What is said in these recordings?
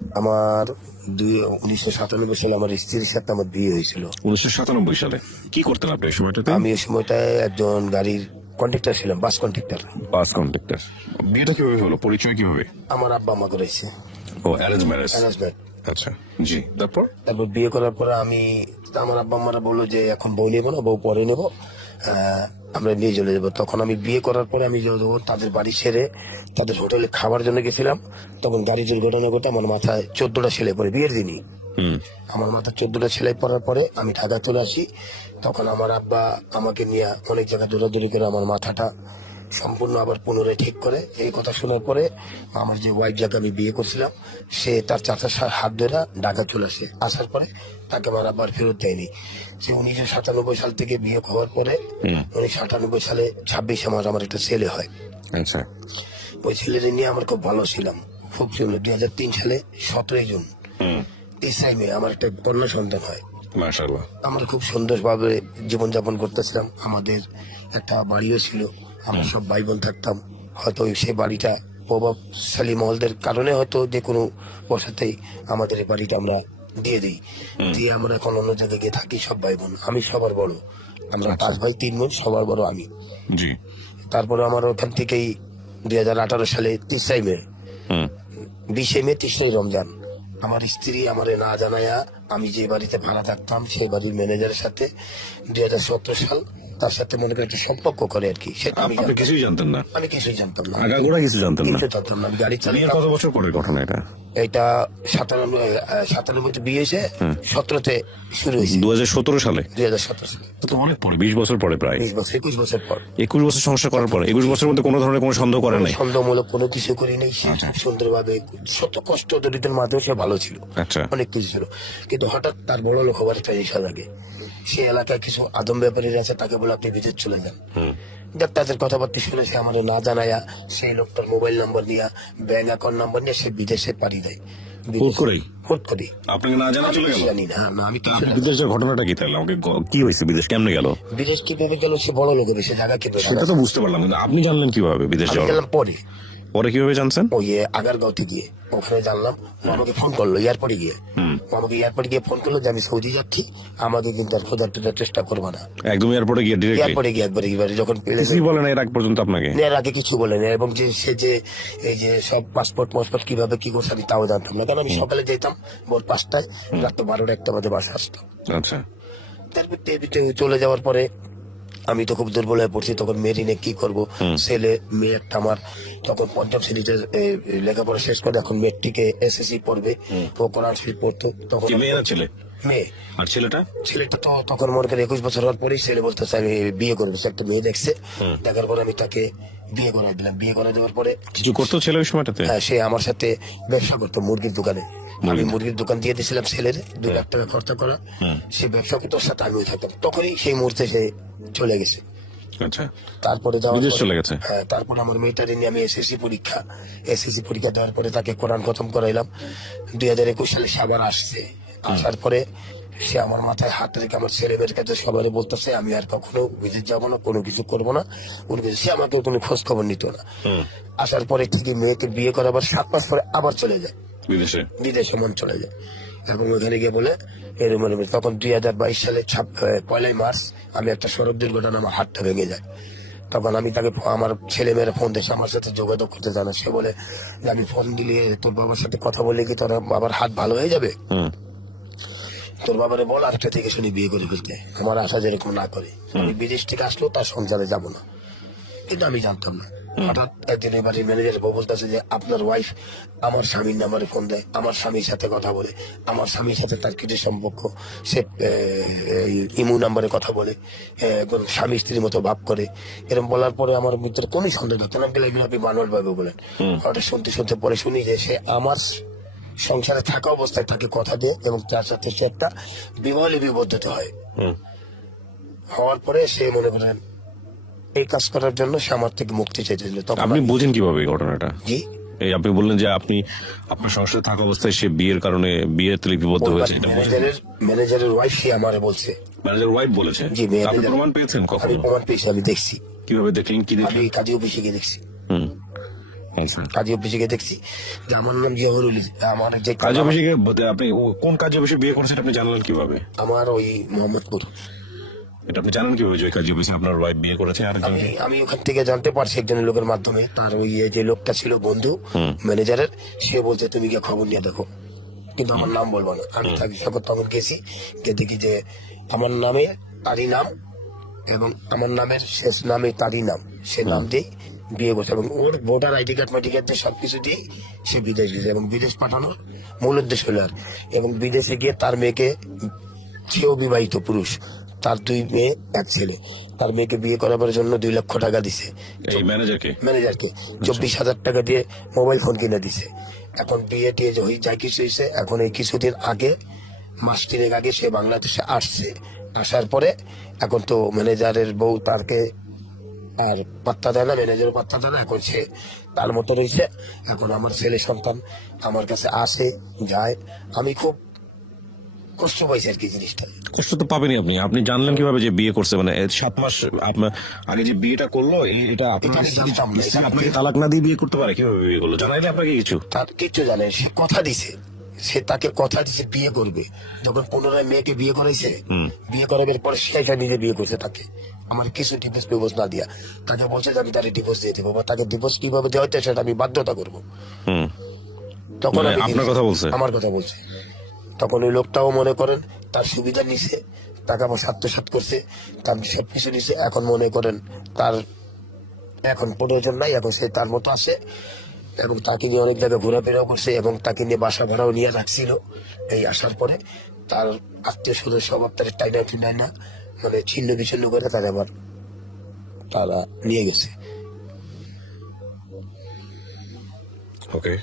আমার 1997 সালে আমার স্ত্রীর সাথে আমার বিয়ে হয়েছিল। 1997 সালে কি করতেন আপনি এই সময়টাতে? আমি ওই সময়টায় একজন গাড়ির কন্ডাক্টর ছিলাম, বাস কন্ডাক্টর। বাস কন্ডাক্টর। বিয়েটা কিভাবে হলো, পরিচয় কিভাবে? আমার আব্বা মা করেছে ও, অ্যারেঞ্জ ম্যারেজ। অ্যারেঞ্জমেন্ট। আচ্ছা, জি। তারপর তারপর বিয়ে করার পরে আমার আব্বা মারা বললো যে এখন বউ নেবো না, বউ পরে নেবো, আমরা নিয়ে চলে যাবো। তখন আমি বিয়ে করার পরে আমি যখন তাদের বাড়ি ছেড়ে তাদের হোটেলে খাবার জন্য গেছিলাম, তখন গাড়ি দুর্ঘটনা ঘটে আমার মাথায় 14টা সেলাই পড়ে বিয়ের দিনই। আমার মাথায় 14টা সেলাই পড়ার পরে আমি ঢাকা চলে আসি। তখন আমার আব্বা আমাকে নিয়ে অনেক জায়গায় দৌড়াদৌড়ি করে আমার মাথাটা সম্পূর্ণ আবার পুনরায় ঠিক করে। এই কথা শোনার পরে আমার যে ওয়াইফ যাকে আমি বিয়ে করছিলাম, সে তার চাচার হাত ধরে ঢাকা চলে আসে। আসার পরে তাকে আমার আবার ফেরত দেয়নি। সে 1997 সাল থেকে বিয়ে হওয়ার পরে 1998 সালে 26 আমার একটা ছেলে হয়। আচ্ছা, ওই ছেলেদের নিয়ে আমরা খুব ভালো ছিলাম, খুব ছিল। 2003 সালে 17 জুন 3 মে আমার একটা কন্যা সন্তান হয়। মাশাআল্লাহ। আমরা খুব সুন্দরভাবে জীবনযাপন করতেছিলাম। আমাদের একটা বাড়িও ছিল, আমরা সব ভাই বোন থাকতাম। হয়তো সেই বাড়িটা প্রভাবশালী মহলদের কারণে হয়তো যে কোনো বসাতেই আমাদের এই বাড়িটা আমরা দিয়ে দিই। দিয়ে আমরা এখন অন্য জায়গায় গিয়ে থাকি সব ভাই বোন। আমি সবার বড়, আমরা 5 ভাই 3 বোন, সবার বড় আমি। জি। তারপরে আমার ওখান থেকেই 2018 সালে 30 মে 20 মে 30 রমজান আমার স্ত্রী আমারে না জানায়া আমি যে বাড়িতে ভাড়া থাকতাম সেই বাড়ির ম্যানেজারের সাথে 2017 সাল তার সাথে মনে করি একটা সম্পর্ক করে আর কি। সেটা আমি আপনি কিছুই জানতেন না? আমি কিছুই জানতাম না, আগাগোড়া কিছু জানতেন না? কিছু জানতাম না। আমি গাড়ি বিয়ের চালাতাম। কত বছর পরের ঘটনা এটা? এটা 97 বিয়ে হয়েছে, 17তে শুরু হয়েছে। 2017 সালে? 2017 সালে। তো অনেক পরে, 20 বছর পরে, প্রায় 20 বছর 21 বছর পর। 21 বছর সংসার করার পরে 21 বছরের মধ্যে কোনো ধরনের কোনো সন্দেহ করে নাই? সন্দেহমূলক কোনো কিছু করি নাই। সে আচ্ছা। সুন্দরভাবে শত কষ্ট দরিদ্রের মাধ্যমে সে ভালো ছিল, আচ্ছা। অনেক কিছু ছিল। কিন্তু হঠাৎ তার বড় লোক হবার একটা ইচ্ছা লাগে। সে এলাকায় কিছু আদম ব্যাপারীরা আছে, তাকে বলে আপনি বিদেশ চলে যান। দেখ তাদের কথাবার্তা শুনে সে আমাদের না জানায়া সেই লোকটার মোবাইল নম্বর নিয়ে, ব্যাংক অ্যাকাউন্ট নাম্বার নিয়ে সে বিদেশে পাড়ি দেয়। হুট করেই? হুট করে। আপনাকে না জানা চলে গেল? জানি না, না আমি কিছু জানি না। বিদেশের ঘটনাটা কি তাহলে? আমাকে কি হয়েছে, বিদেশ কেমনে গেল? বিদেশ কিভাবে গেল, সে বড় লোকের সে জায়গা কিভাবে সেটা তো বুঝতে পারলাম, কিন্তু আপনি জানলেন কিভাবে বিদেশ আমি যাওয়ার? গেলাম পরে। পরে কিভাবে জানছেন? ওই আগারগাঁওতে গিয়ে ওখানে জানলাম। ও আমাকে ফোন করলো এয়ারপোর্টে গিয়ে। ও আমাকে এয়ারপোর্টে গিয়ে ফোন করলো যে আমি সৌদি যাচ্ছি, আমাকে কিন্তু আর খোঁজার টোজার চেষ্টা করবো না। একদম এয়ারপোর্টে গিয়ে ডিরেক্টলি? এয়ারপোর্টে গিয়ে একবারে যখন পেলে কিছুই বলে না এর আগ পর্যন্ত আপনাকে? এর আগে কিছু বলে না। এবং যে সে যে এই যে সব পাসপোর্ট কিভাবে কি করছে আমি তাও জানতাম না, কারণ আমি সকালে যেতাম ভোর 5টায়, রাত 12টা 1টা বাজে বাসা আসতাম। আচ্ছা। তারপর চলে যাওয়ার পরে আমি তো খুব দুর্বল হয়ে পড়ছি। তখন মেরিনে কি করব, ছেলে মেয়ে একটা আমার তখন 5ম শ্রেণীতে লেখাপড়া শেষ করে এখন মেট্রিকে এসএসসি পড়বে, ও কোরআন শরীফ পড়তো তখন। মেয়ে না ছেলে? মেয়ে। আর ছেলেটা? ছেলেটা তো তখন মনে করেন 21 বছর হওয়ার পরেই ছেলে বলতেছে আমি বিয়ে করবো। সে একটা মেয়ে দেখছে, দেখার পরে আমি তাকে বিয়ে করাই দিলাম। বিয়ে করে দেওয়ার পরে কিছু করতো ছেলে ওই সময়টাতে? হ্যাঁ, সে আমার সাথে ব্যবসা করতো মুরগির দোকানে। আমি মুরগির দোকান দিয়ে দিয়েছিলাম ছেলের 2 লাখ টাকা খরচা করা। সে ব্যবসা করতো, সাথে আমিও থাকতাম। তখনই সেই মুহূর্তে সে চলে গেছে। আচ্ছা। তারপরে যাওয়ার বিদেশ পরে- চলে গেছে? হ্যাঁ, তারপরে আমার মেয়েটারে নিয়ে আমি এসএসসি পরীক্ষা দেওয়ার পরে তাকে কোরআন খতম করাইলাম। 2021 সালে সে আবার আসছে। আসার পরে সে আমার মাথায় হাত রেখে আমার ছেলে মেয়ের কাছে সবাই বলতেছে আমি আর কখনো বিদেশ যাবো না, কোনো কিছু করবো না, কোনো কিছু। সে আমাকে কোনো খোঁজ খবর নিত না। আসার পরে ঠিকই মেয়েকে বিয়ে করাবার 7 মাস পরে আবার চলে যায় বিদেশে? বিদেশে, মন চলে যায়। এবং ওখানে গিয়ে বলে এরকম। তখন 2022 সালে 1 মার্চ আমি একটা সড়ক দুর্ঘটনা, আমার হাতটা ভেঙে যায়। তখন আমি তাকে আমার ছেলে মেয়েরা ফোন দিয়েছে, আমার সাথে যোগাযোগ করতে জানা। সে বলে যে আমি ফোন দিলে তোর বাবার সাথে কথা বলে কি তোর বাবার হাত ভালো হয়ে যাবে? তোর বাবারে বল আরেকটা থেকে শুনি বিয়ে করে ফেলতে, আমার আশা যেরকম না করে। আমি বিদেশ থেকে আসলেও তার সংসারে যাব না। কিন্তু আমি জানতাম না। হঠাৎ একদিন এবার ম্যানেজার বউ বলতেছে যে আপনার ওয়াইফ আমার স্বামীর নাম্বারে ফোন দেয়, আমার স্বামীর সাথে কথা বলে, আমার স্বামীর সাথে তার কিছু সম্পর্ক। সে ইমু নাম্বারে কথা বলে, স্বামী স্ত্রীর মতো ভাব করে। এরকম বলার পরে আমার ভিতরে কোনো সন্দেহ থাকতো না। আপনি মানল ভাবে বলেন। হঠাৎ শুনতে শুনতে পরে শুনি যে সে আমার সংসারে থাকা অবস্থায় তাকে কথা দেয় এবং তার সাথে সে একটা বিবাহে বিবদ্ধতা হয়। হওয়ার পরে সে মনে করেন এই কাজ করার জন্য সে আমার থেকে মুক্তি চাইতেছিল। তখন আপনি বুঝেন কিভাবে এই ঘটনাটা? জি, এই আপনি বললেন যে আপনি আপনার সংসারে থাকা অবস্থায় সে বিয়ের কারণে বিয়েতে লিপিবদ্ধ হয়েছে, এটা ম্যানেজারের ওয়াইফ সে আমারে বলছে। ম্যানেজার ওয়াইফ বলেছে? জি, আপনি প্রমাণ পেয়েছেন আমি কখনো? প্রমাণ পেয়েছি, আমি দেখছি। কিভাবে দেখলেন, কি আমি দেখলেন? কাজী অফিসে গিয়ে দেখছি। আচ্ছা, কাজী অফিসে গিয়ে দেখছি যে আমার নাম জহরুল, আমার যে কাজী অফিসে আপনি কোন কাজী অফিসে বিয়ে করেছেন আপনি জানলেন কিভাবে? আমার ওই মোহাম্মদপুর। এটা আপনি জানেন কিভাবে যে ওই কাজী অফিসে আপনার ওয়াইফ বিয়ে করেছে আমি আরেকজনকে? আমি ওখান থেকে জানতে পারছি একজনের লোকের মাধ্যমে। তার ওই যে লোকটা ছিল বন্ধু ম্যানেজারের, সে বলছে তুমি গিয়ে খবর নিয়ে দেখো, কিন্তু আমার নাম বলবো না। আমি তাকে তখন গেছি, গিয়ে দেখি যে আমার নামে তারই নাম এবং আমার নামের শেষ নামে তারই নাম, সে নাম দিয়েই বিয়ে করছে এবং ওর ভোটার আইডি কার্ড মাইডি কার্ড দিয়ে সবকিছু দিয়েই সে বিদেশ গেছে এবং বিদেশ পাঠানোর মূল উদ্দেশ্য হলো আর, এবং বিদেশে গিয়ে তার মেয়েকে, সেও বিবাহিত পুরুষ, তার 2 মেয়ে 1 ছেলে, তার মেয়েকে বিয়ে করাবার জন্য 2 লক্ষ টাকা দিছে এই ম্যানেজারকে? ম্যানেজারকে, 24,000 টাকা দিয়ে মোবাইল ফোন কিনে দিছে। এখন বিয়ে টিয়ে যে যা কিছু হয়েছে, এখন এই কিছুদিন আগে, মাস 3 আগে সে বাংলাদেশে আসছে। আসার পরে এখন তো ম্যানেজারের বউ তারকে আর পাত্তা দেয় না, ম্যানেজারও পাত্তা দেয় না, এখন সে তার মতো রয়েছে। এখন আমার ছেলে সন্তান আমার কাছে আসে যায়, আমি খুব কষ্ট পাইছি আর কি জিনিসটা। কষ্ট তো পাবেনই আপনি। আপনি জানলেন কিভাবে যে বিয়ে করছে? মানে 7 মাস আপনার আগে যে বিয়েটা করলো, এটা আপনার আমি জানতাম না। স্ত্রী আপনাকে তালাক না দিয়ে বিয়ে করতে পারে? কিভাবে বিয়ে করলো? জানাইলে আপনাকে কিছু? তার কিচ্ছু জানে, সে কথা দিছে, সে তাকে কথা দিছে বিয়ে করবে। যখন পুনরায় মেয়েকে বিয়ে করাইছে, বিয়ে করাবার পরে সে নিজে বিয়ে করছে তাকে, আমার কিছু ডিভোর্স না দিয়া তাকে বলছে যে আমি তাকে ডিভোর্স দিয়ে দেবো, বা তাকে ডিভোর্স কিভাবে দেওয়া হচ্ছে সেটা আমি বাধ্যতা করবো। হুম। তখন মানে আমি আপনার কথা বলছে? আমার কথা বলছে। তখন ওই লোকটাও মনে করেন তার সুবিধা নিছে, টাকা পয়সা আত্মসাৎ করছে, তার সবকিছু নিছে। এখন মনে করেন তার এখন প্রয়োজন নাই, এখন সে তার মতো আসে এবং তাকে নিয়ে অনেক জায়গায় ঘোরাফেরাও করছে এবং তাকে নিয়ে বাসা ভাড়াও নিয়ে রাখছিল। এই আসার পরে তার আত্মীয় স্বজন সব তার টাইনা টুনাই না, মানে ছিন্ন বিচ্ছিন্ন করে তারা আবার তারা নিয়ে গেছে। ওকে,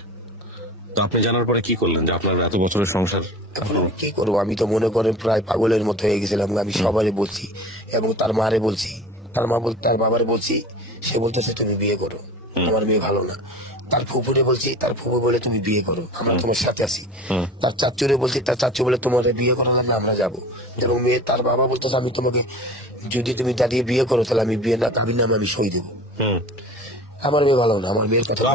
তো আপনি জানার পরে কি করলেন যে আপনার এত বছরের সংসার? এখন আমি কি করবো, আমি তো মনে করেন প্রায় পাগলের মতো হয়ে গেছিলাম। আমি সবারই বলছি এবং তার মারে বলছি, তার মা বলতে তার বাবারে বলছি, সে বলতেছে তুমি বিয়ে করো, আমার মেয়ে ভালো না। তার ফুপুরে বলছি, তার ফুপু বলে তুমি বিয়ে করো, আমরা তোমার সাথে আছি। তার চাচুরে বলছি, তার চাচু বলে তোমার বিয়ে করা লাগলে আমরা যাবো। এবং মেয়ে তার বাবা বলতেছে আমি তোমাকে, যদি তুমি দাঁড়িয়ে বিয়ে করো তাহলে আমি বিয়ে না কাবির নাম আমি সই দেবো। আমার মেয়ে ভালো না, আমার মেয়ের কথা তো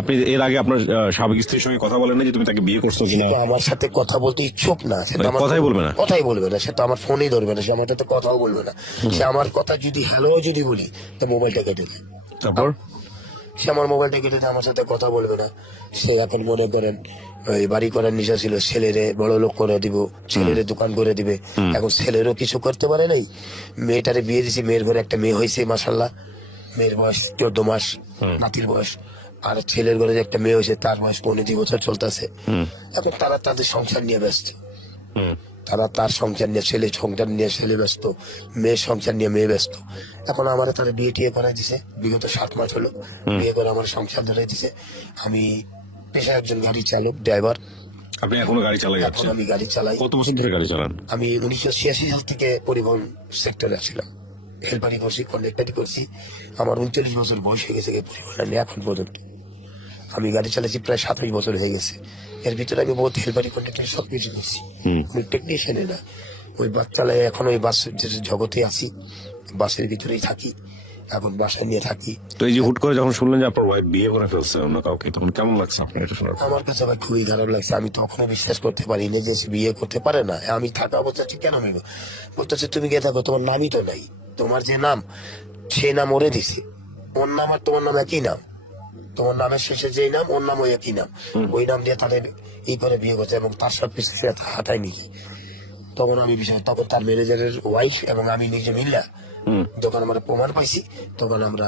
আপনি এর আগে আপনার স্বাভাবিক স্ত্রীর সঙ্গে কথা বলেন না যে তুমি তাকে বিয়ে করছো কিনা? তো আমার সাথে কথা বলতে ইচ্ছুক না, সেটা আমার কথাই বলবে না? কথাই বলবে না, সে তো আমার ফোনেই ধরবে না, সে আমার সাথে কথাও বলবে না। সে আমার কথা যদি হ্যালো যদি বলি তো মোবাইলটা কেটে দেয়। তারপর সে আমার মোবাইলটা কেটে দেয়, আমার সাথে কথা বলবে না। সে এখন মনে করেন ওই বাড়ি করার নেশা ছিল, ছেলেরে বড় লোক করে দিব, ছেলেরে দোকান করে দিবে। এখন ছেলেরও কিছু করতে পারে নাই, মেয়েটারে বিয়ে দিছি, মেয়ের ঘরে একটা মেয়ে হয়েছে মাশাল্লাহ, মেয়ের বয়স 14 মাস, নাতির বয়স। আর ছেলের ঘরে যে একটা মেয়ে হয়েছে তার বয়স 15 বছর চলতেছে। এখন তারা তাদের সংসার নিয়ে ব্যস্ত, তারা তার সংসার নিয়ে, ছেলে সংসার নিয়ে ছেলে ব্যস্ত, মেয়ের সংসার নিয়ে মেয়ে ব্যস্ত। এখন আমার তারা বিয়ে টিয়ে করাই দিছে, বিগত 7 মাস হলো বিয়ে করে আমার সংসার ধরে দিছে। আমি পেশায় একজন গাড়ি চালক, ড্রাইভার। আপনি এখনো গাড়ি চালাই এখন যাচ্ছেন? আমি গাড়ি চালাই। কত বছর ধরে গাড়ি চালান? আমি 1986 সাল থেকে পরিবহন সেক্টরে ছিলাম, হেল্পারি করছি, কন্ডাক্টারি করছি। আমার 39 বছর বয়স হয়ে গেছে পরিবহন নিয়ে এখন পর্যন্ত। আমি গাড়ি চালাচ্ছি প্রায় 27 বছর হয়ে গেছে। এর ভিতরে আমি বহুত হেল্পারি কন্ডাক্টারি সবকিছু করছি, আমি টেকনিশিয়ানে না। ওই বাস চালাই, এখন ওই বাস জগতে আছি, বাসের ভিতরেই থাকি, এখন বাসায় নিয়ে থাকি। তো এই যে হুট করে যখন শুনলেন যে আপনার ওয়াইফ বিয়ে করে ফেলছে অন্য কাউকে, তখন কেমন লাগছে আপনার এটা শোনার পর? আমার কাছে ভাই খুবই খারাপ লাগছে। আমি তখনও বিশ্বাস করতে পারিনি যে সে বিয়ে করতে পারে না। আমি থাকা অবস্থা কেন নেব, বলতেছে তুমি গিয়ে থাকো, তোমার নামই তো নাই, তোমার যে নাম সে নাম ওরে দিছে, ওর নাম আর তোমার নাম একই নাম, তোমার নামের শেষে যেই নাম ওর নাম ওই একই নাম, ওই নাম দিয়ে তাদের এই করে বিয়ে করছে এবং তার সব কিছু সে হাতায় নিকি। তখন আমি বিষয়, তখন তার ম্যানেজারের ওয়াইফ এবং আমি নিজে মিল্লা যখন আমরা প্রমাণ পাইছি, তখন আমরা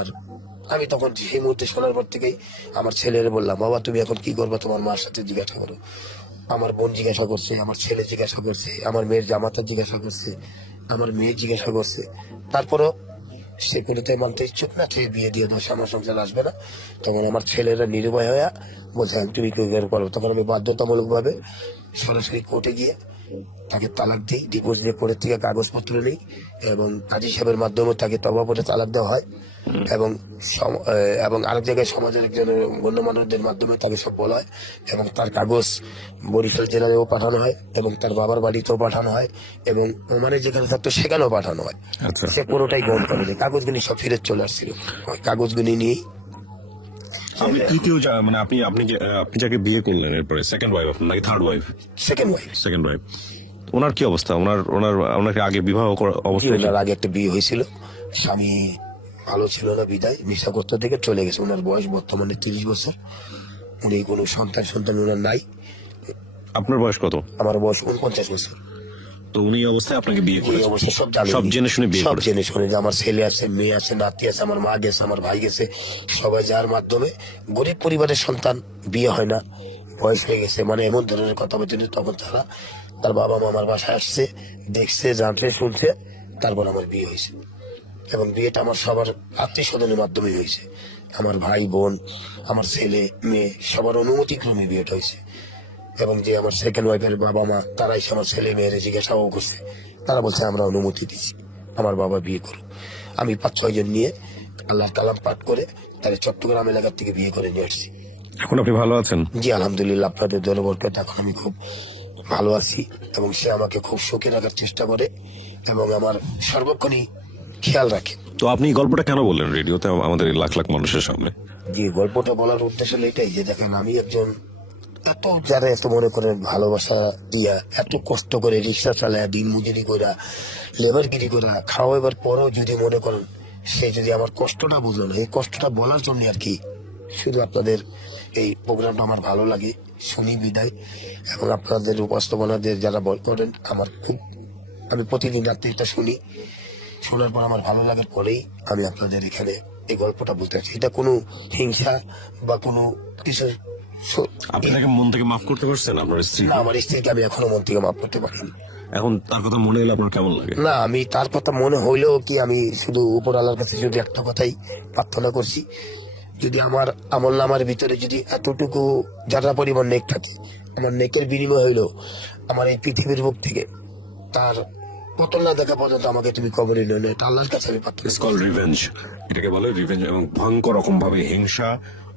আমি তখন সেই মুহূর্তে শোনার পর থেকেই আমার ছেলের বললাম, বাবা তুমি এখন কি করবো, তোমার মার সাথে জিজ্ঞাসা করো। আমার বোন জিজ্ঞাসা করছে, আমার ছেলে জিজ্ঞাসা করছে, আমার মেয়ের জামাতা জিজ্ঞাসা করছে, আমার মেয়ে জিজ্ঞাসা করছে। তারপরও সে কোনোটাই মানতে ইচ্ছুক না, সে বিয়ে দিয়ে দোষ আমার সংসার আসবে না। তখন আমার ছেলেরা নির্ভয় হয়ে বলছে তুমি কেউ বের করো। তখন আমি বাধ্যতামূলক ভাবে সরাসরি কোর্টে গিয়ে তাকে তালাক দিই, ডিভোর্স দিয়ে কোর্টের থেকে কাগজপত্র নেই এবং কাজী সাহেবের মাধ্যমে তাকে তবা করে তালাক দেওয়া হয় এবং এবং আরেক জায়গায় সমাজের একজন গণ্যমান্যদের মাধ্যমে তাকে সব বলা হয় এবং তার কাগজ বরিশাল জেলাতেও পাঠানো হয় এবং তার বাবার বাড়িতেও পাঠানো হয় এবং ওমানে যেখানে থাকতো সেখানেও পাঠানো হয়। সে পুরোটাই গ্রহণ করেনি, কাগজগুলি সব ফিরে চলে আসছিল। ওই কাগজগুলি নিয়েই আপনি তৃতীয় মানে আপনি আপনি আপনি যাকে বিয়ে করলেন এরপরে সেকেন্ড ওয়াইফ আপনার নাকি third wife? Second wife. Second wife. ওনার কি অবস্থা? ওনাকে আগে বিবাহ অবস্থায় ওনার আগে একটা বিয়ে হয়েছিল, স্বামী ভালো ছিল না বিদায় নেশা করতে থেকে চলে গেছে। ওনার বয়স বর্তমানে 30 বছর। উনি কোনো সন্তান ওনার নাই। আপনার বয়স কত? আমার বয়স 49 বছর। তো উনি এই অবস্থায় আপনাকে বিয়ে এই করেছেন? অবস্থা সব জানে, সব জেনে শুনে বিয়ে সব করেছেন? জেনে শুনে যে আমার ছেলে আছে, মেয়ে আছে, নাতি আছে, আমার মা গেছে, আমার ভাই গেছে, সবাই যার মাধ্যমে গরিব পরিবারের সন্তান, বিয়ে হয় না, বয়স হয়ে গেছে, মানে এমন ধরনের কথা বলছে। তখন তার বাবা মা আমার বাসায় আসছে, দেখছে, জানছে, শুনছে, তারপর আমার বিয়ে হয়েছে। এবং বিয়েটা আমার সবার আত্মীয় স্বজনের মাধ্যমে হয়েছে। আমার ভাই বোন, আমার ছেলে মেয়ে সবার অনুমতি ক্রমে বিয়েটা হয়েছে। এবং যে আমার সেকেন্ড ওয়াইফের বাবা মা, তারা এসে আমার ছেলে মেয়ের জিজ্ঞাসাও করছে, তারা বলছে আমরা অনুমতি দিচ্ছি, আমার বাবা বিয়ে করুক। আমি 5-6 জন নিয়ে আল্লাহ কালাম পাঠ করে তাহলে চট্টগ্রাম এলাকার থেকে বিয়ে করে নিয়ে আসছি। এখন আপনি ভালো আছেন? জি আলহামদুলিল্লাহ, আপনাদের দরবারটাতে এখন আমি খুব ভালো আছি। এবং সে আমাকে খুব সুখে রাখার চেষ্টা করে এবং আমার সর্বক্ষণই খেয়াল রাখে। তো আপনি এই গল্পটা কেন বললেন রেডিওতে আমাদের এই লাখ লাখ মানুষের সামনে? যে গল্পটা বলার উদ্দেশ্য হলো এটাই যে দেখেন, আমি একজন যারা এত মনে করেন ভালোবাসা দিয়া এত কষ্ট করে রিক্সা চালায়, দিন মজুরি করে, লেবারগিরি করে খাওয়াবার পরেও যদি মনে করেন সে যদি আমার কষ্টটা বুঝলো না, এই কষ্টটা বলার জন্য আর কি শুধু আপনাদের এই প্রোগ্রামটা আমার ভালো লাগে, শুনি বিদায়। এবং আপনাদের উপস্থাপনাদের যারা করেন আমার খুব, আমি প্রতিদিন রাত্রে এটা শুনি, শোনার পর আমার ভালো লাগার পরেই আমি আপনাদের এখানে এই গল্পটা বলতে চাচ্ছি। এটা কোনো হিংসা বা কোনো কিছু আপনি তাকে মন থেকে মাফ করতে পারছেন আপনার স্ত্রী? না, আমার স্ত্রীকে আমি এখনো মন থেকে মাফ করতে পারিনি। এখন তার কথা মনে হলে আপনার কেমন লাগে? না, আমি তার কথা মনে হইলেও কি আমি শুধু উপর আল্লাহর কাছে শুধু একটা কথাই প্রার্থনা করছি, যদি আমার আমল নামার ভিতরে যদি এতটুকু যারা পরিমাণ নেক থাকে, আমার নেকের বিনিময় হইলো আমার এই পৃথিবীর বুক থেকে তার পতন না দেখা পর্যন্ত আমাকে তুমি কবরে নিও না, এটা আল্লাহর কাছে আমি প্রার্থনা ইটস কল্ড রিভেঞ্জ। এটাকে বলে রিভেঞ্জ। এবং ভয়ঙ্কর রকম ভাবে হিংসা,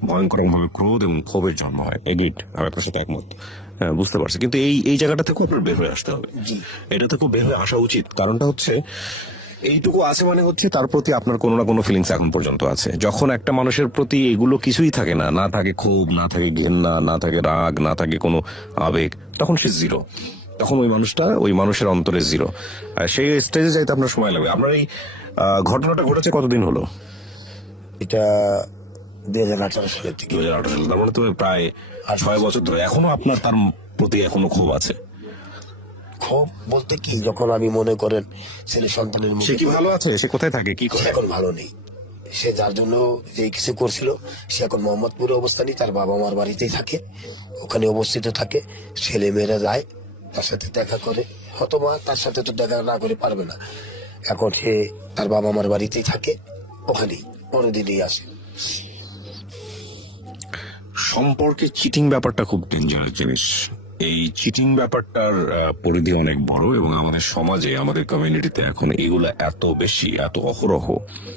ভয়ঙ্কর রকম ভাবে ক্রোধ এবং ক্ষোভের জন্ম হয়। এডিট, আমি আপনার সাথে একমত। হ্যাঁ, বুঝতে পারছি। কিন্তু এই জায়গাটা থেকেও আপনার বের হয়ে আসতে হবে। জি। এটা থেকেও বের হয়ে আসা উচিত। কারণটা হচ্ছে এইটুকু আছে মানে হচ্ছে তার প্রতি আপনার কোনো না কোনো ফিলিংস এখন পর্যন্ত আছে। যখন একটা মানুষের প্রতি এগুলো কিছুই থাকে না, না থাকে ক্ষোভ, না থাকে ঘেন্না, না থাকে রাগ, না থাকে কোনো আবেগ, তখন সে জিরো। তখন ওই মানুষটা ওই মানুষের অন্তরে জিরো। সেই স্টেজে যাইতে আপনার সময় লাগবে। আপনার এই ঘটনাটা ঘটেছে কতদিন হলো? এটা 2018 সালের থেকে। 2018 সালে। তার মানে তো প্রায় 6 বছর ধরে এখনো আপনার তার প্রতি এখনো ক্ষোভ আছে? ক্ষোভ বলতে কি, যখন আমি মনে করেন ছেলে সন্তানের সে কি ভালো আছে? সে কোথায় থাকে, কি করে? সে এখন ভালো নেই। সে যার জন্য যে কিছু করছিল সে এখন মোহাম্মদপুরে অবস্থানই, তার বাবা মার বাড়িতেই থাকে, ওখানে অবস্থিত থাকে। ছেলে মেয়েরা যায়, তার সাথে দেখা করে, হয়তো মা তার সাথে তো দেখা না করে পারবে না। এখন সে তার বাবা মার বাড়িতেই থাকে, ওখানেই পরের আসে। সম্পর্কে চিটিং ব্যাপারটা খুব ডেঞ্জারাস জিনিস। এই চিটিং ব্যাপারটার পরিধি অনেক বড় এবং আমাদের সমাজে, আমাদের কমিউনিটিতে এখন এগুলা এত বেশি, এত অহরহ,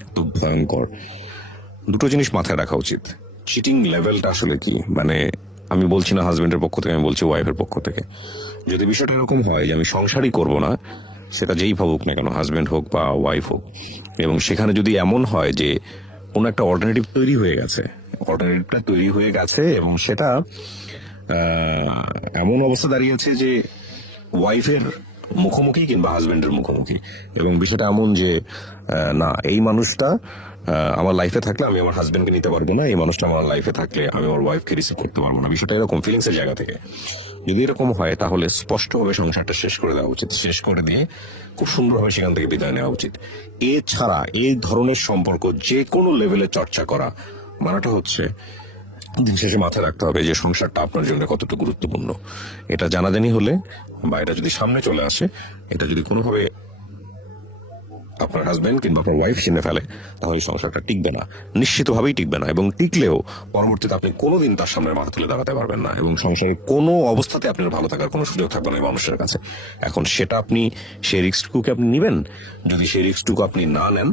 এত ভয়ঙ্কর। দুটো জিনিস মাথায় রাখা উচিত। চিটিং লেভেলটা আসলে কি, মানে আমি বলছি না হাজবেন্ডের পক্ষ থেকে, আমি বলছি ওয়াইফের পক্ষ থেকে। যদি বিষয়টা এরকম হয় যে আমি সংসারই করব না, সেটা যেই ভাবুক না কেন, হাজবেন্ড হোক বা ওয়াইফ হোক, এবং সেখানে যদি এমন হয় যে কোনো একটা অল্টারনেটিভ তৈরি হয়ে গেছে, অল্টারনেটিভটা তৈরি হয়ে গেছে এবং সেটা এমন অবস্থা দাঁড়িয়েছে যে ওয়াইফের মুখোমুখি কিংবা হাজবেন্ডের মুখোমুখি, এবং বিষয়টা এমন যে না, এই মানুষটা আমার লাইফে থাকলে আমি আমার হাজবেন্ডকে নিতে পারবো না, এই মানুষটা আমার লাইফে থাকলে আমি আমার ওয়াইফকে রিসিভ করতে পারবো না, বিষয়টা এরকম ফিলিংস এর জায়গা থেকে যদি এরকম হয়, তাহলে স্পষ্টভাবে সংসারটা শেষ করে দেওয়া উচিত। শেষ করে দিয়ে খুব সুন্দরভাবে সেখান থেকে বিদায় নেওয়া উচিত। এছাড়া এই ধরনের সম্পর্ক যে কোনো লেভেলে চর্চা করা মানেটা হচ্ছে দিন শেষে মাথায় রাখতে হবে যে সংসারটা আপনার জন্য কতটা গুরুত্বপূর্ণ। এটা জানাজানি হলে বা এটা যদি সামনে চলে আসে, এটা যদি কোনোভাবে আপনার হাজবেন্ড কিংবা আপনার ওয়াইফ চিনে ফেলে, তাহলে সংসারটা টিকবে না, নিশ্চিতভাবেই টিকবে না। এবং টিকলেও পরবর্তীতে আপনি কোনোদিন তার সামনে মাথা তুলে দাঁড়াতে পারবেন না এবং সংসারে কোনো অবস্থাতে আপনার ভালো থাকার কোনো সুযোগ থাকবে না এই মানুষের কাছে। এখন সেটা আপনি, সেই রিস্কটুকু আপনি নিবেন। যদি সেই রিস্কটুকু আপনি না নেন,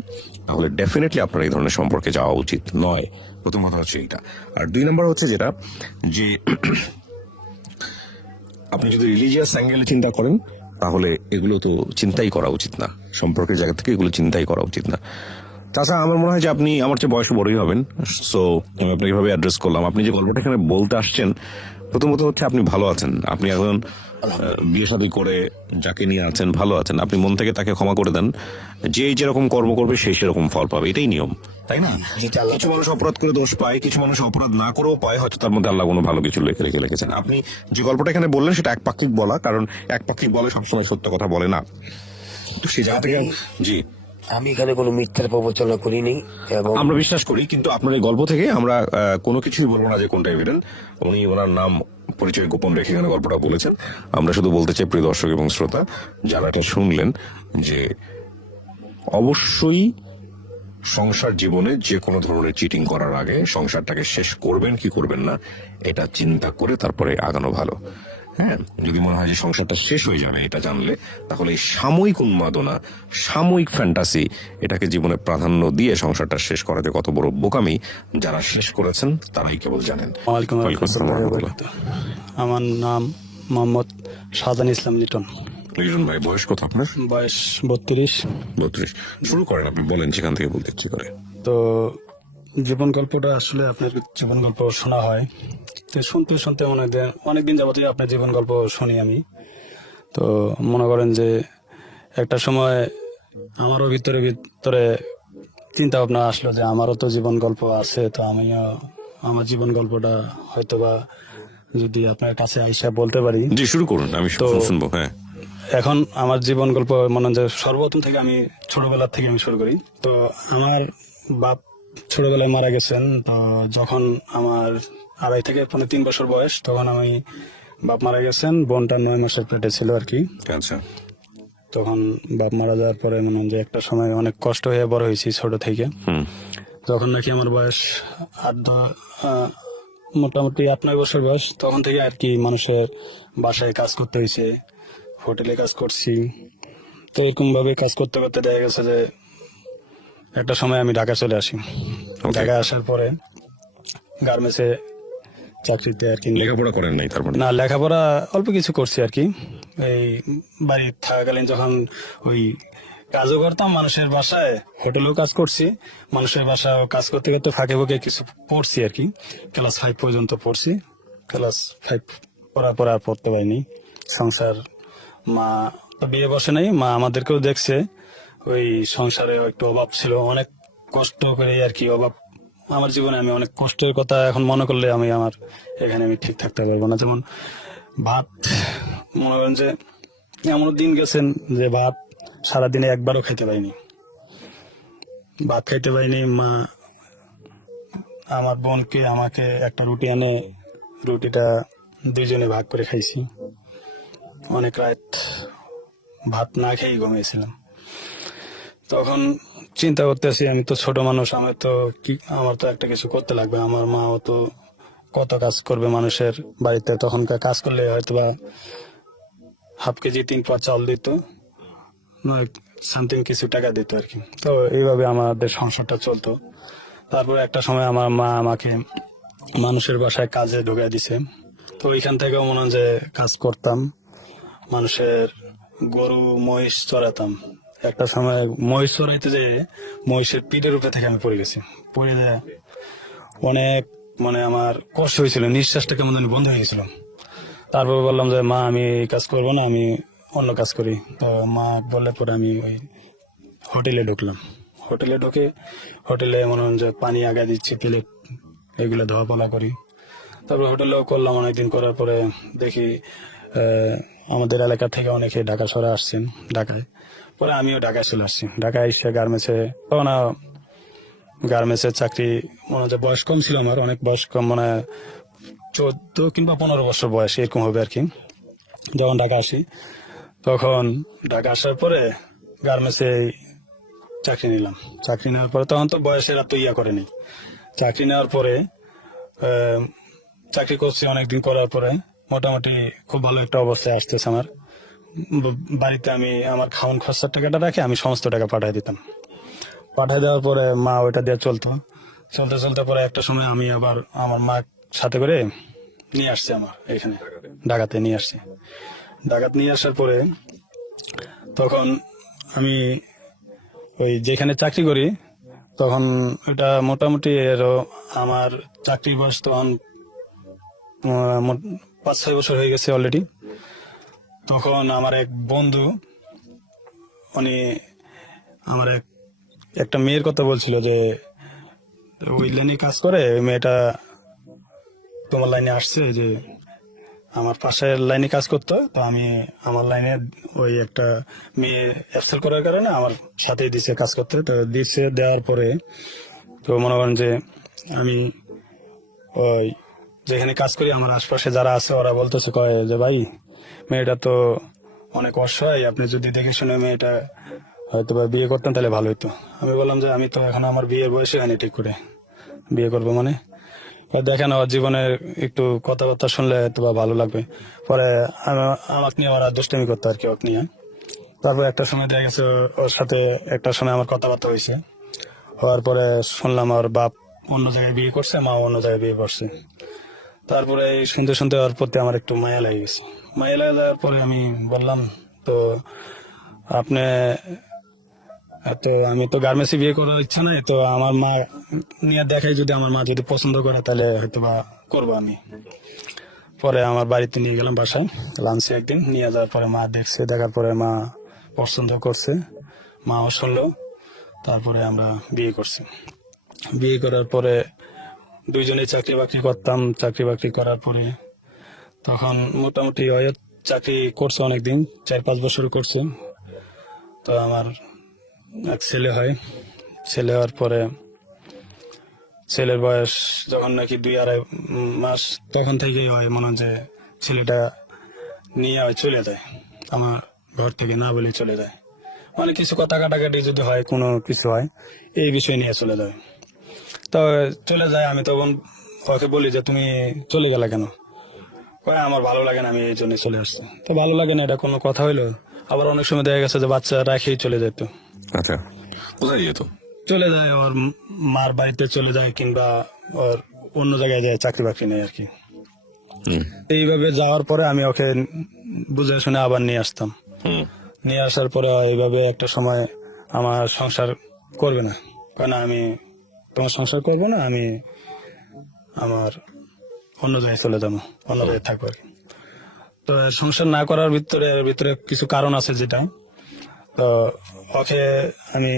তাহলে ডেফিনেটলি আপনার এই ধরনের সম্পর্কে যাওয়া উচিত নয়। প্রথম কথা হচ্ছে এইটা। আর 2 নম্বর হচ্ছে যেটা, যে আপনি যদি রিলিজিয়াস অ্যাঙ্গেলে চিন্তা করেন, তাহলে এগুলো তো চিন্তাই করা উচিত না। সম্পর্কের জায়গা থেকে এগুলো চিন্তাই করা উচিত না। চাচা, আমার মনে হয় যে আপনি আমার চেয়ে বয়সে বড়ই হবেন, সো আমি আপনাকে এভাবে অ্যাড্রেস করলাম। আপনি যে গল্পটা এখানে বলতে আসছেন, প্রথমত হচ্ছে আপনি ভালো আছেন, আপনি এখন বিয়ে শাদী করে যাকে নিয়ে আছেন ভালো আছেন, আপনি মন থেকে তাকে ক্ষমা করে দেন। যে যেরকম কর্ম করবে সে সেরকম ফল পাবে, এটাই নিয়ম, তাই না? যেটা আল্লাহ কিছু মানুষ অপরাধ করে দোষ পায়, কিছু মানুষ অপরাধ না করেও পায়, হয়তো তার মধ্যে আল্লাহ কোনো ভালো কিছু রেখেছেন। আপনি যে গল্পটা এখানে বললেন সেটা একপাক্ষিক বলা, কারণ একপাক্ষিক বলে সবসময় সত্য কথা বলে না। তো সেই জায়গা থেকে জি আমি এখানে কোনো মিথ্যার প্রবচনা করিনি এবং আমরা বিশ্বাস করি, কিন্তু আপনার এই গল্প থেকে আমরা কোনো কিছুই বলবো না যে কোনটা এভিডেন্ট। উনি ওনার নাম পরিচয় গোপন রেখে এখানে গল্পটা বলেছেন। আমরা শুধু বলতে চাই প্রিয় দর্শক এবং শ্রোতা যারা এটা শুনলেন, যে অবশ্যই সংসার জীবনে যে কোনো ধরনের চিটিং করার আগে সংসারটাকে শেষ করবেন কি করবেন না এটা চিন্তা করে তারপরে আগানো ভালো। হ্যাঁ, যদি মনে হয় যে সংসারটা শেষ হয়ে যাবে এটা জানলে, তাহলে এই সাময়িক উন্মাদনা, সাময়িক ফ্যান্টাসি, এটাকে জীবনে প্রাধান্য দিয়ে সংসারটা শেষ করা যে কত বড় বোকামি, যারা শেষ করেছেন তারাই কেবল জানেন। ওয়ালাইকুম ওয়ালাইকুম আসসালাম ওয়া রাহমাতুল্লাহ। আমার নাম মোহাম্মদ শাহজাহান ইসলাম লিটন। লিটন ভাই, বয়স কত আপনার? বয়স 32। 32। শুরু করেন, আপনি বলেন যেখান থেকে বলতে ইচ্ছে করে। তো জীবন গল্পটা আসলে আপনার জীবন গল্প শোনা হয়, তো শুনতে শুনতে অনেকদিন যাবতীয় আপনার জীবন গল্প শুনি আমি। তো মনে করেন যে একটা সময় আমারও ভিতরে ভিতরে চিন্তা ভাবনা আসলো যে আমারও তো জীবন গল্প আছে, তো আমিও আমার জীবন গল্পটা হয়তোবা যদি আপনার কাছে আইসা বলতে পারি। জি, শুরু করুন, আমি শুনবো। হ্যাঁ, এখন আমার জীবন গল্প মনে হয় যে সর্বপ্রথম থেকে আমি ছোটবেলা থেকে আমি শুরু করি। তো আমার বাপ ছোটবেলায় মারা গেছেন। তো যখন আমার 2.5 থেকে 3 বছর বয়স, তখন আমি বাপ মারা গেছেন, বোনটা 9 মাসের পেটে ছিল আর কি। আচ্ছা। তখন বাপ মারা যাওয়ার পরে মনে হয় যে একটা সময় অনেক কষ্ট হয়ে বড় হয়েছি ছোট থেকে। যখন নাকি আমার বয়স মোটামুটি 8-9 বছর বয়স, তখন থেকে আর কি মানুষের বাসায় কাজ করতে হয়েছে, হোটেলে কাজ করছি। তো এরকম ভাবে কাজ করতে করতে দেখা গেছে যে একটা সময় আমি ঢাকা চলে আসি। ঢাকা আসার পরে গার্মেন্টসে চাকরিতে আর কি। লেখাপড়া করেন নাই তার মানে? না, লেখাপড়া অল্প কিছু করছি আর কি। এই বাড়ি থাকাকালীন যখন ওই কাজও করতাম মানুষের বাসায়, হোটেলেও কাজ করছি, মানুষের বাসায় কাজ করতে করতে ফাঁকে ফাঁকে কিছু পড়ছি আর কি। ক্লাস 5 পর্যন্ত পড়ছি। ক্লাস 5 পড়ার পর আর পড়তে পারিনি। সংসার, মা তো বিয়ে বসে নাই, মা আমাদেরকেও দেখছে। ওই সংসারে একটু অভাব ছিল, অনেক কষ্ট করে আর কি অভাব। আমার জীবনে আমি অনেক কষ্টের কথা এখন মনে করলে আমার এখানে আমি ঠিক থাকতে পারবো না। যেমন ভাত, মনে করেন যে এমন দিন গেছেন যে ভাত সারাদিনে একবারও খাইতে পারিনি, ভাত খাইতে পারিনি। মা আমার বোনকে আমাকে একটা রুটি এনে রুটিটা 2জনে ভাগ করে খাইছি। অনেক রাত ভাত না খেয়ে ঘুমিয়েছিলাম। তখন চিন্তা করতেছি আমি তো ছোট মানুষ, আমার তো একটা কিছু করতে লাগবে। আমার মাও তো কত কাজ করবে মানুষের বাড়িতে, তখনকার কাজ করলে হয়তো বা ½ কেজি 3 পোয়া চাল দিত, সামথিং কিছু টাকা দিত আর কি। তো এইভাবে আমাদের সংসারটা চলতো। তারপরে একটা সময় আমার মা আমাকে মানুষের বাসায় কাজে ঢুকাই দিছে। তো ওইখান থেকেও মনে হয় যে কাজ করতাম, মানুষের গরু মহিষ চড়াতাম। একটা সময় মহিষ চড়াইতে যে মহিষের পিঠের উপরে থেকে আমি পড়ে গেছি। পড়ে অনেক আমার কষ্ট হয়েছিল, নিঃশ্বাসটা কেমন জানি বন্ধ হয়ে গেছিল। তারপর বললাম যে মা আমি এই কাজ করবো না, আমি অন্য কাজ করি। তো মা বললে পরে আমি ওই হোটেলে ঢুকলাম। হোটেলে ঢুকে হোটেলে মনে হয় যে পানি আগা দিচ্ছি, প্লেট এগুলো ধোয়া পালা করি। তারপরে হোটেলেও করলাম অনেকদিন, করার পরে দেখি আমাদের এলাকা থেকে অনেকে ঢাকা শহরে আসছেন, ঢাকায়। পরে আমিও ঢাকায় চলে আসছি। ঢাকায় এসে গার্মেন্টসের চাকরি, মনে হয় বয়স কম ছিল আমার, অনেক বয়স কম, 14 কিংবা 15 বছর বয়স এরকম হবে আর কি। যখন ঢাকা আসি, তখন ঢাকা আসার পরে গার্মেন্টসে চাকরি নিলাম। চাকরি নেওয়ার পরে তখন তো বয়সের এত করেনি। চাকরি নেওয়ার পরে চাকরি করছি অনেকদিন, করার পরে মোটামুটি খুব ভালো একটা অবস্থায় আসতেছে আমার। বাড়িতে আমি আমার খাওয়ান খরচার টাকাটা রাখে আমি সমস্ত টাকা পাঠিয়ে দিতাম। পাঠিয়ে দেওয়ার পরে মা ওইটা দিয়ে চলতে চলতে পরে একটা সময় আমি আবার আমার মা সাথে করে নিয়ে আসছি আমার এখানে ঢাকাতে নিয়ে আসছি। ঢাকাতে নিয়ে আসার পরে তখন আমি ওই যেখানে চাকরি করি তখন এটা মোটামুটি এরও আমার চাকরি বয়স তখন 5-6 বছর হয়ে গেছে অলরেডি। তখন আমার এক বন্ধু, উনি আমার একটা মেয়ের কথা বলছিল যে ওই লাইনে কাজ করে, ওই মেয়েটা তোমার লাইনে আসছে, যে আমার পাশের লাইনে কাজ করতো। তো আমি আমার লাইনে ওই একটা মেয়ে অ্যাবসেন্ট করার কারণে আমার সাথে দিছে কাজ করতে। তো দিছে, দেওয়ার পরে তো মনে করেন যে আমি ওই যেখানে কাজ করি আমার আশপাশে যারা আছে ওরা বলতেছে, কয় যে ভাই মেয়েটা তো অনেক অসহায়, আপনি যদি দেখে শুনে মেয়েটা হয়তো বা বিয়ে করতেন তাহলে ভালো হতো। আমি বললাম যে আমি তো এখন আমার বিয়ের বয়সে হয়নি, ঠিক করে বিয়ে করবো মানে দেখেন ওর জীবনের একটু কথাবার্তা শুনলে তো বা ভালো লাগবে। পরে আমাকে নিয়ে ওরা দুষ্টামি করতো আর কি, ওকে নিয়ে। তারপর একটা সময় দেখা গেছে ওর সাথে একটা সময় আমার কথাবার্তা হয়েছে। হওয়ার পরে শুনলাম ওর বাপ অন্য জায়গায় বিয়ে করছে, মা অন্য জায়গায় বিয়ে করছে। তারপরে এই শুনতে শুনতে ওর প্রতি আমার একটু মায়া লেগে গেছে। মায়া লেগে যাওয়ার পরে আমি বললাম, তো আপনি তো আমি তো গার্মেন্টসে বিয়ে করার ইচ্ছা নাই, তো আমার মা নিয়ে দেখাই, যদি আমার মা যদি পছন্দ করে তাহলে হয়তো বা করবো আমি। পরে আমার বাড়িতে নিয়ে গেলাম, বাসায় লাঞ্চে একদিন নিয়ে যাওয়ার পরে মা দেখছে, দেখার পরে মা পছন্দ করছে, মাও শুনলো। তারপরে আমরা বিয়ে করছি। বিয়ে করার পরে দুইজনে চাকরি বাকরি করতাম। চাকরি বাকরি করার পরে তখন মোটামুটি চাকরি করছে অনেকদিন, 4-5 বছর করছে। তো আমার এক ছেলে হয়। ছেলে হওয়ার পরে ছেলের বয়স যখন নাকি 2-2.5 মাস, তখন থেকেই হয় মনে হয় যে ছেলেটা নিয়ে চলে যায় আমার ঘর থেকে, না বলে চলে যায়। অনেক কিছু কথা কাটাকাটি যদি হয়, কোনো কিছু হয়, এই বিষয় নিয়ে চলে যায়। তো চলে যায়, আমি তখন ওকে বলি যে তুমি চলে গেলা কেন? কয় আমার ভালো লাগে না, আমি এই জন্য চলে আসছি। তো ভালো লাগে না, এটা কোনো কথা হইলো? আবার অনেক সময় দেখা গেছে যে বাচ্চা রাখেই চলে যেত। আচ্ছা, কোথায় যেত? চলে যায় ওর মার বাড়িতে চলে যায়, কিংবা ওর অন্য জায়গায় যায়, চাকরি বাকরি নেই আর কি। এইভাবে যাওয়ার পরে আমি ওকে বুঝে শুনে আবার নিয়ে আসতাম। নিয়ে আসার পরে এইভাবে একটা সময় আমার সংসার করবে না, কেন আমি তোমার সংসার করবো না, আমি আমার অন্য জায়গায় চলে যাবো, অন্য জায়গায় থাকবো আর কি। তো সংসার না করার ভিতরে কিছু কারণ আছে, যেটা তো ওকে আমি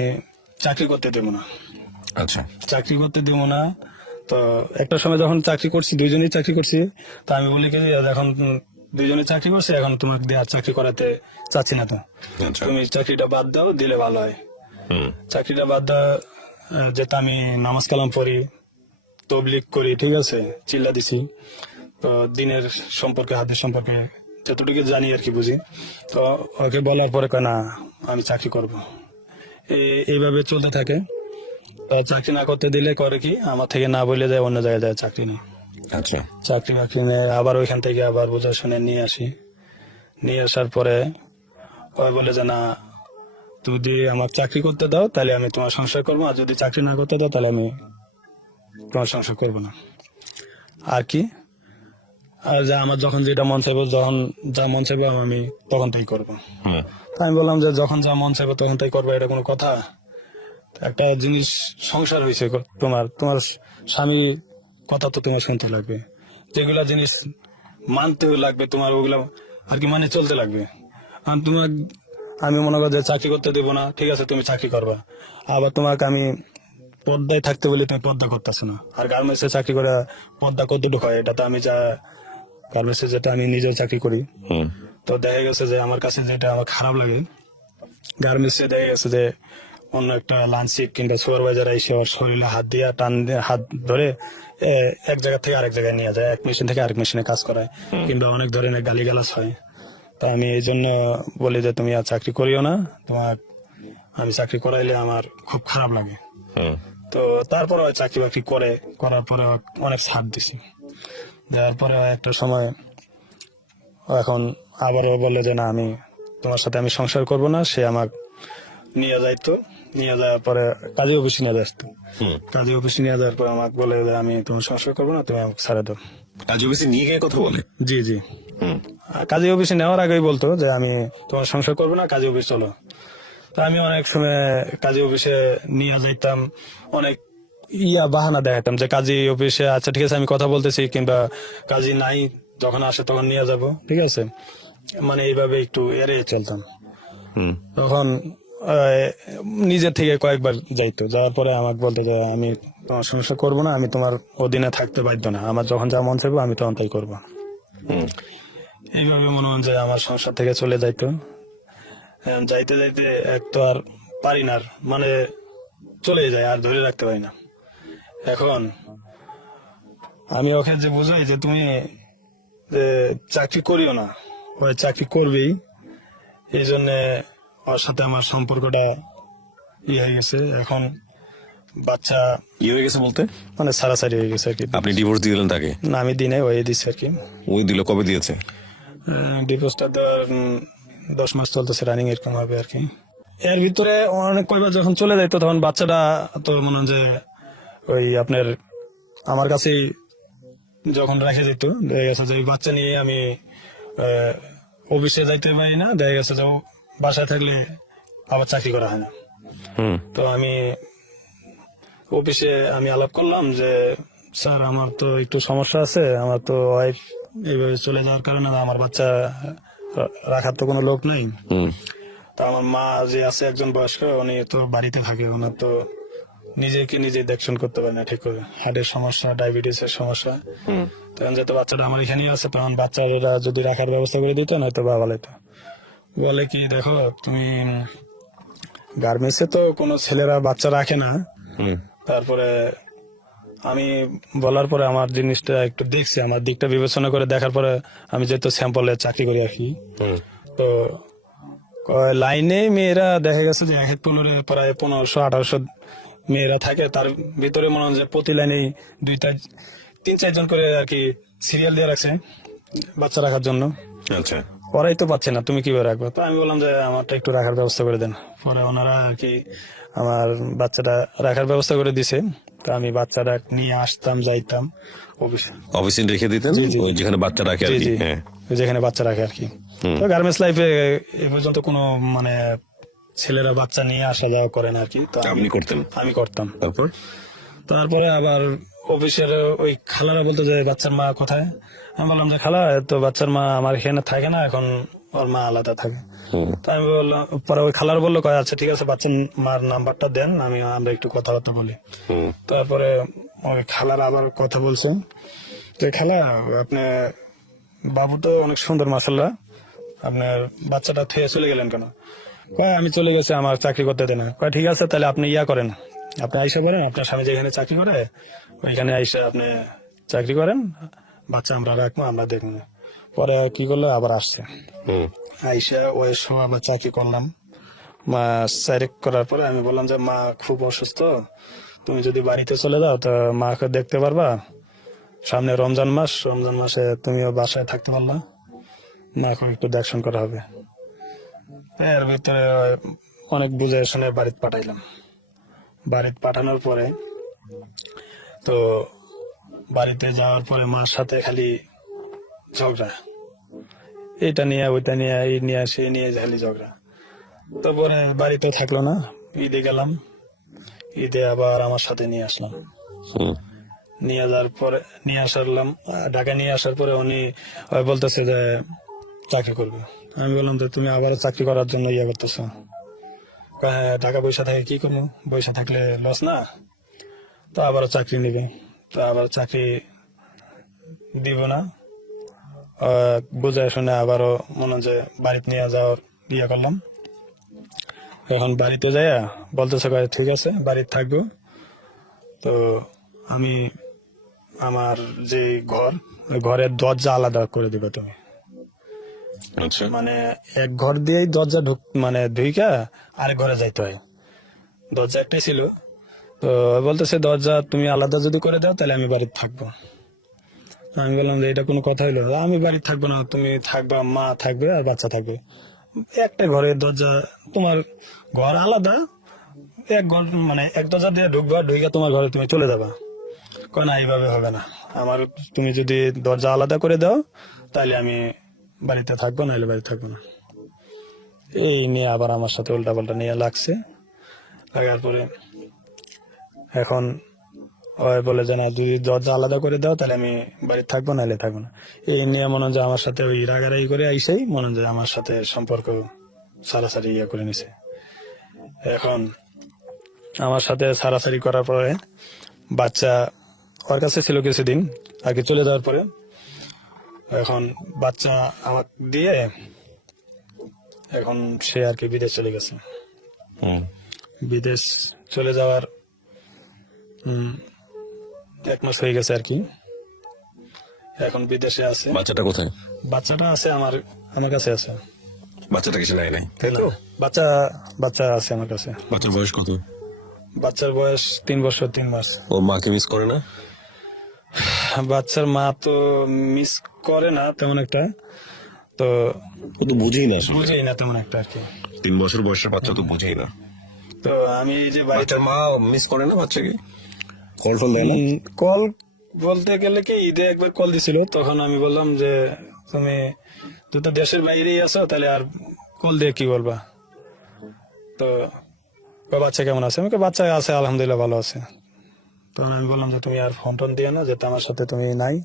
চাকরি করতে দেবো না। আচ্ছা, চাকরি করতে দেবো না। তো একটা সময় যখন চাকরি করছি, দুইজনেই চাকরি করছি, তো আমি বলি কি, এখন দুইজনে চাকরি করছি, এখন তোমাকে দিয়ে আর চাকরি করাতে চাচ্ছি না। তো আচ্ছা। তুমি চাকরিটা বাদ দাও, দিলে ভালো হয়। চাকরিটা বাদ দেওয়া, যেটা আমি নামাজ কালাম পড়ি, তবলিগ করি, ঠিক আছে, চিল্লা দিছি, তো দিনের সম্পর্কে, হাতের সম্পর্কে যতটুকু জানি আর কি, বুঝি। তো ওকে বলার পরে কয় না আমি চাকরি করব। এইভাবে চলতে থাকে। তো চাকরি না করতে দিলে করে কি, আমার থেকে না বলে যায়, অন্য জায়গায় যায় চাকরি নেই। আচ্ছা, চাকরি বাকরি নেই, আবার ওইখান থেকে আবার বোঝা শুনে নিয়ে আসি। নিয়ে আসার পরে ওই বলে যে না, তুমি যদি আমার চাকরি করতে দাও তাহলে আমি তোমার সংসার করবো, আর যদি চাকরি না করতে দাও তাহলে আমি তোমার সংসার করবো না আর কি। আর যা আমার যখন যেটা মন চাইবো, যখন যা মন চাইবো আমি তখন তাই করবো। তো আমি বললাম যে যখন যা মন চাইবো তখন তাই করবো, এটা কোনো কথা? একটা জিনিস সংসার হয়েছে, তোমার তোমার স্বামী কথা তো তোমার শুনতে লাগবে, যেগুলা জিনিস মানতে লাগবে তোমার, ওগুলা আর কি মানে চলতে লাগবে। আমি মনে করি যে চাকরি করতে দেবো না, ঠিক আছে তুমি চাকরি করবা, আবার তোমাকে আমি পর্দায় থাকতে বলি, তুমি পর্দা করতেছো না। আর গার্মেন্টসে চাকরি করে পর্দা কতটুকু হয়, এটা তো আমি যা গার্মেন্টসে যেটা আমি নিজেও চাকরি করি, তো দেখা গেছে যে আমার কাছে যেটা আমার খারাপ লাগে, গার্মেন্টসে দেখা গেছে যে অন্য একটা লাঞ্চিক কিংবা সুপারভাইজার এসে ওর শরীরে হাত দিয়ে টান দিয়ে হাত ধরে এক জায়গা থেকে আরেক জায়গায় নিয়ে যায়, এক মেশিন থেকে আরেক মেশিনে কাজ করায়, কিংবা অনেক ধরনের গালিগালাজ হয়। তো আমি এই জন্য বলি যে তুমি আর চাকরি করিও না, তোমার আমি চাকরি করাইলে আমার খুব খারাপ লাগে। তো তারপরে চাকরি বাকরি করার পরে অনেক ছাড় দিছি। দেওয়ার পরে একটা সময় এখন আবারও বলে যে না, আমি তোমার সাথে আমি সংসার করব না। সে আমাকে নিয়ে যাইতো, নিয়ে যাওয়ার পরে কাজী অফিসে নিয়ে আসতো। কাজী অফিসে নিয়ে যাওয়ার পরে আমাকে বলে যে আমি তোমার সংসার করবো না, তুমি আমাকে ছাড়ে দাও। কাজী অফিসে নিয়ে গিয়ে কথা বলে? জি জি। কাজী অফিসে নেওয়ার আগেই বলতো যে আমি তোমার সংসার করবো না, কাজী অফিস চলো। তো তা আমি অনেক সময় কাজী অফিসে নিয়ে যাইতাম, অনেক বাহানা দেখাতাম যে কাজী অফিসে আচ্ছা ঠিক আছে আমি কথা বলতেছি, কিংবা কাজী নাই, যখন আসে তখন নিয়ে যাব, ঠিক আছে, মানে এইভাবে একটু এড়িয়ে চলতাম। হুম তখন নিজের থেকে কয়েকবার যাইতো, যাওয়ার পরে আমাকে বলতে যে আমি তোমার সমস্যা করবো না, আমি তোমার অধীনে থাকতে বাধ্য না, আমার যখন যা মন চাইবো আমি তখন তাই করবো। হুম এইভাবে মনে হয় যে আমার সংসার থেকে চলে যাইতো। যাইতে যাইতে এক তো আর পারি না আর, মানে চলে যায় আর ধরে রাখতে পারি না। এখন আমি ওকে যে বুঝাই যে তুমি যে চাকরি করিও না, ওই চাকরি করবেই, এই জন্য ওর সাথে আমার সম্পর্কটা হয়ে গেছে। এখন বাচ্চা কি হয়ে গেছে বলতে? মানে সারাসারি হয়ে গেছে আর কি। আপনি ডিভোর্স দিয়ে দিলেন তাকে? না, আমি দিনে ওই দিচ্ছি আর কি। ওই দিল, কবে দিয়েছে? ডিভোর্সটা তো 10 মাস চলতেছে রানিং, এরকম হবে আর কি। এর ভিতরে অনেক কয়বার যখন চলে যাইতো তখন বাচ্চাটা তো মনে হয় যে ওই আপনার আমার কাছেই যখন রেখে যেত, দেখা গেছে যে ওই বাচ্চা নিয়ে আমি অফিসে যাইতে পারি না, দেখা গেছে যে ও বাসায় থাকলে আবার চাকরি করা হয় না। হুম তো আমি অফিসে আমি আলাপ করলাম যে স্যার আমার তো একটু সমস্যা আছে, আমার তো ওয়াইফ এইভাবে চলে যাওয়ার কারণে আমার বাচ্চা রাখার তো কোনো লোক নাই। হুম তো আমার মা যে আছে একজন বয়স্ক, উনি তো বাড়িতে থাকে, ওনার তো নিজেকে নিজে দেখশন করতে পারে না ঠিক করে, হার্টের সমস্যা, ডায়াবেটিসের সমস্যা। তখন যেহেতু বাচ্চাটা আমার এখানেই আছে, তখন বাচ্চারা যদি রাখার ব্যবস্থা করে দিত নয়তো বা ভালো হতো। বলে কি দেখো তুমি গার্মেন্টসে তো কোনো ছেলেরা বাচ্চা রাখে না। হুম তারপরে আমি বলার পরে আমার জিনিসটা একটু দেখছি, আমার দিকটা বিবেচনা করে দেখার পরে আমি যেহেতু স্যাম্পলে চাকরি করি আর কি, হুম তো লাইনে মেয়েরা দেখা গেছে যে এক পনেরো প্রায় 1500-1800 মেয়েরা থাকে, তার ভিতরে মনে হয় যে প্রতি লাইনেই 2-3-4 জন করে আর কি সিরিয়াল দিয়ে রাখছে বাচ্চা রাখার জন্য। আচ্ছা ওরাই তো পাচ্ছে না, তুমি কিভাবে রাখবে? তো আমি বললাম যে আমারটা একটু রাখার ব্যবস্থা করে দেন। পরে ওনারা আর কি আমার বাচ্চাটা রাখার ব্যবস্থা করে দিছে। তো আমি বাচ্চাটা নিয়ে আসতাম, যাইতাম অফিসে। অফিসে রেখে দিতেন? জি, জি। ওই যেখানে বাচ্চা রাখে আর জি কি? জি, হ্যাঁ ওই যেখানে বাচ্চা রাখে আর কি। তো গার্মেন্টস লাইফে এ পর্যন্ত কোনো মানে ছেলেরা বাচ্চা নিয়ে আসা যাওয়া করে না আর কি। তো আপনি করতেন? আমি করতাম। তারপর? তারপরে আবার অফিসের ওই খালারা বলতো যে বাচ্চার মা কোথায়? আমি বললাম যে খালা তো বাচ্চার মা আমার এখানে থাকে না, এখন ওর মা আলাদা থাকে। হুম তো আমি বললাম, পরে ওই খালার বললো কয় আচ্ছা ঠিক আছে বাচ্চার মার নাম্বারটা দেন, আমরা একটু কথাবার্তা বলি। হুম তারপরে ওই খালার আবার কথা বলছে যে খালা আপনি বাবু তো অনেক সুন্দর মাশাআল্লাহ, আপনার বাচ্চাটা থুয়ে চলে গেলেন কেন? কয় আমি চলে গেছে, আমার চাকরি করতে দেয় না। কয় ঠিক আছে তাহলে আপনি করেন, আপনি আইসা করেন, আপনার স্বামী যেখানে চাকরি করে ওইখানে আইসা আপনি চাকরি করেন, বাচ্চা আমরা রাখবো, আমরা দেখবো। পরে কি করলো, আবার আসছে, হুম আইসা ওই সময় আবার চাকরি করলাম। মা সাইরেক করার পরে আমি বললাম যে মা খুব অসুস্থ, তুমি যদি বাড়িতে চলে যাও তো মাকে দেখতে পারবা, সামনে রমজান মাস, রমজান মাসে তুমিও বাসায় থাকতে পারলা, মাকে একটু দেখশন করা হবে। এর ভিতরে অনেক বুঝে শুনে বাড়িতে পাঠাইলাম। বাড়িতে পাঠানোর পরে তো বাড়িতে যাওয়ার পরে মার সাথে খালি ঝগড়া, এটা নিয়ে ওইটা নিয়ে, এই নিয়ে সেই নিয়ে খালি ঝগড়া। তারপরে বাড়িতে থাকলো না, ঈদে গেলাম, ঈদে আবার আমার সাথে নিয়ে আসলাম। হুম নিয়ে যাওয়ার পরে নিয়ে আসলাম ঢাকা, নিয়ে আসার পরে উনি বলতেছে যে চাকরি করবে। আমি বললাম যে তুমি আবার চাকরি করার জন্য করতেছো? হ্যাঁ, টাকা পয়সা থাকে কি করবো, পয়সা থাকলে লস না, তো আবার চাকরি নিবে। তো আবার চাকরি দিব না, বুঝে শুনে আবারও মনে হয় যে বাড়িতে নিয়ে যাওয়ার করলাম। এখন বাড়িতে যাইয়া বলতেছে ঠিক আছে বাড়িতে থাকবো। তো আমি আমার যে ঘর, ওই ঘরের দরজা আলাদা করে দিবে তুমি, আচ্ছা মানে এক ঘর দিয়েই দরজা মানে ঢুইকা আরেক ঘরে যাইতে হয়। দরজা একটাই ছিল, তো বলতেছে দরজা তুমি আলাদা যদি করে দাও তাহলে আমি বাড়িতে থাকবো। আমি বললাম যে এটা কোনো কথা হইলো? আমি বাড়িতে থাকবো না, তুমি থাকবা, মা থাকবে আর বাচ্চা থাকবে, একটা ঘরের দরজা, তোমার ঘর আলাদা, এক ঘর মানে এক দরজা দিয়ে ঢুকবা, ঢুকে তোমার ঘরে তুমি চলে যাবা। কয় না এইভাবে হবে না, আমার তুমি যদি দরজা আলাদা করে দাও তাহলে আমি বাড়িতে থাকবো, নাহলে বাড়িতে থাকবো না। এই নিয়ে আবার আমার সাথে উল্টাপাল্টা নিয়ে লাগছে। লাগার পরে এখন ওই বলে যে না, যদি দরজা আলাদা করে দাও তাহলে আমি বাড়ি থাকবো, নাহলে থাকবো না। এই নিয়ে মনে হয় যে আমার সাথে ওই রাগারাগি করে আইসেই মনে হয় যে আমার সাথে সম্পর্ক সারাসারি করে নিছে। এখন আমার সাথে সারাসারি করার পরে বাচ্চা ওর কাছে ছিল কিছুদিন আগে চলে যাওয়ার পরে, এখন বাচ্চা আমাকে দিয়ে এখন সে আর কি বিদেশ চলে গেছে। বিদেশ চলে যাওয়ার 1 মাস হয়ে গেছে আর কি। এখন বিদেশে আছে। বাচ্চাটা কোথায়? বাচ্চাটা আছে আমার কাছে আছে। বাচ্চাটা কিছু নাই নাই, তাই তো? বাচ্চা আছে আমার কাছে। বাচ্চার বয়স কত? বাচ্চার বয়স 3 বছর 3 মাস। ও মাকে মিস করে না? বাচ্চার মা তো মিস করে না তেমন একটা, তো ও তো বুঝেই না আসলে। বুঝেই না তেমন একটা আর কি। 3 বছর বয়সের বাচ্চা তো বুঝেই না। তো আমি এই যে বাড়িতে বাচ্চার মা মিস করে না বাচ্চাকে? কল টল দেয় না? কল বলতে গেলে কি ঈদে একবার কল দিছিল, তখন আমি বললাম যে তুমি তো দেশের বাইরেই আছো, তাহলে আর কল দিয়ে কি বলবা। তো বাচ্চা কেমন আছে? আমাকে বাচ্চা আছে আলহামদুলিল্লাহ ভালো আছে। তখন আমি বললাম যে তুমি আর ফোন টোন দিও না, যেহেতু আমার সাথে তুমি নাই,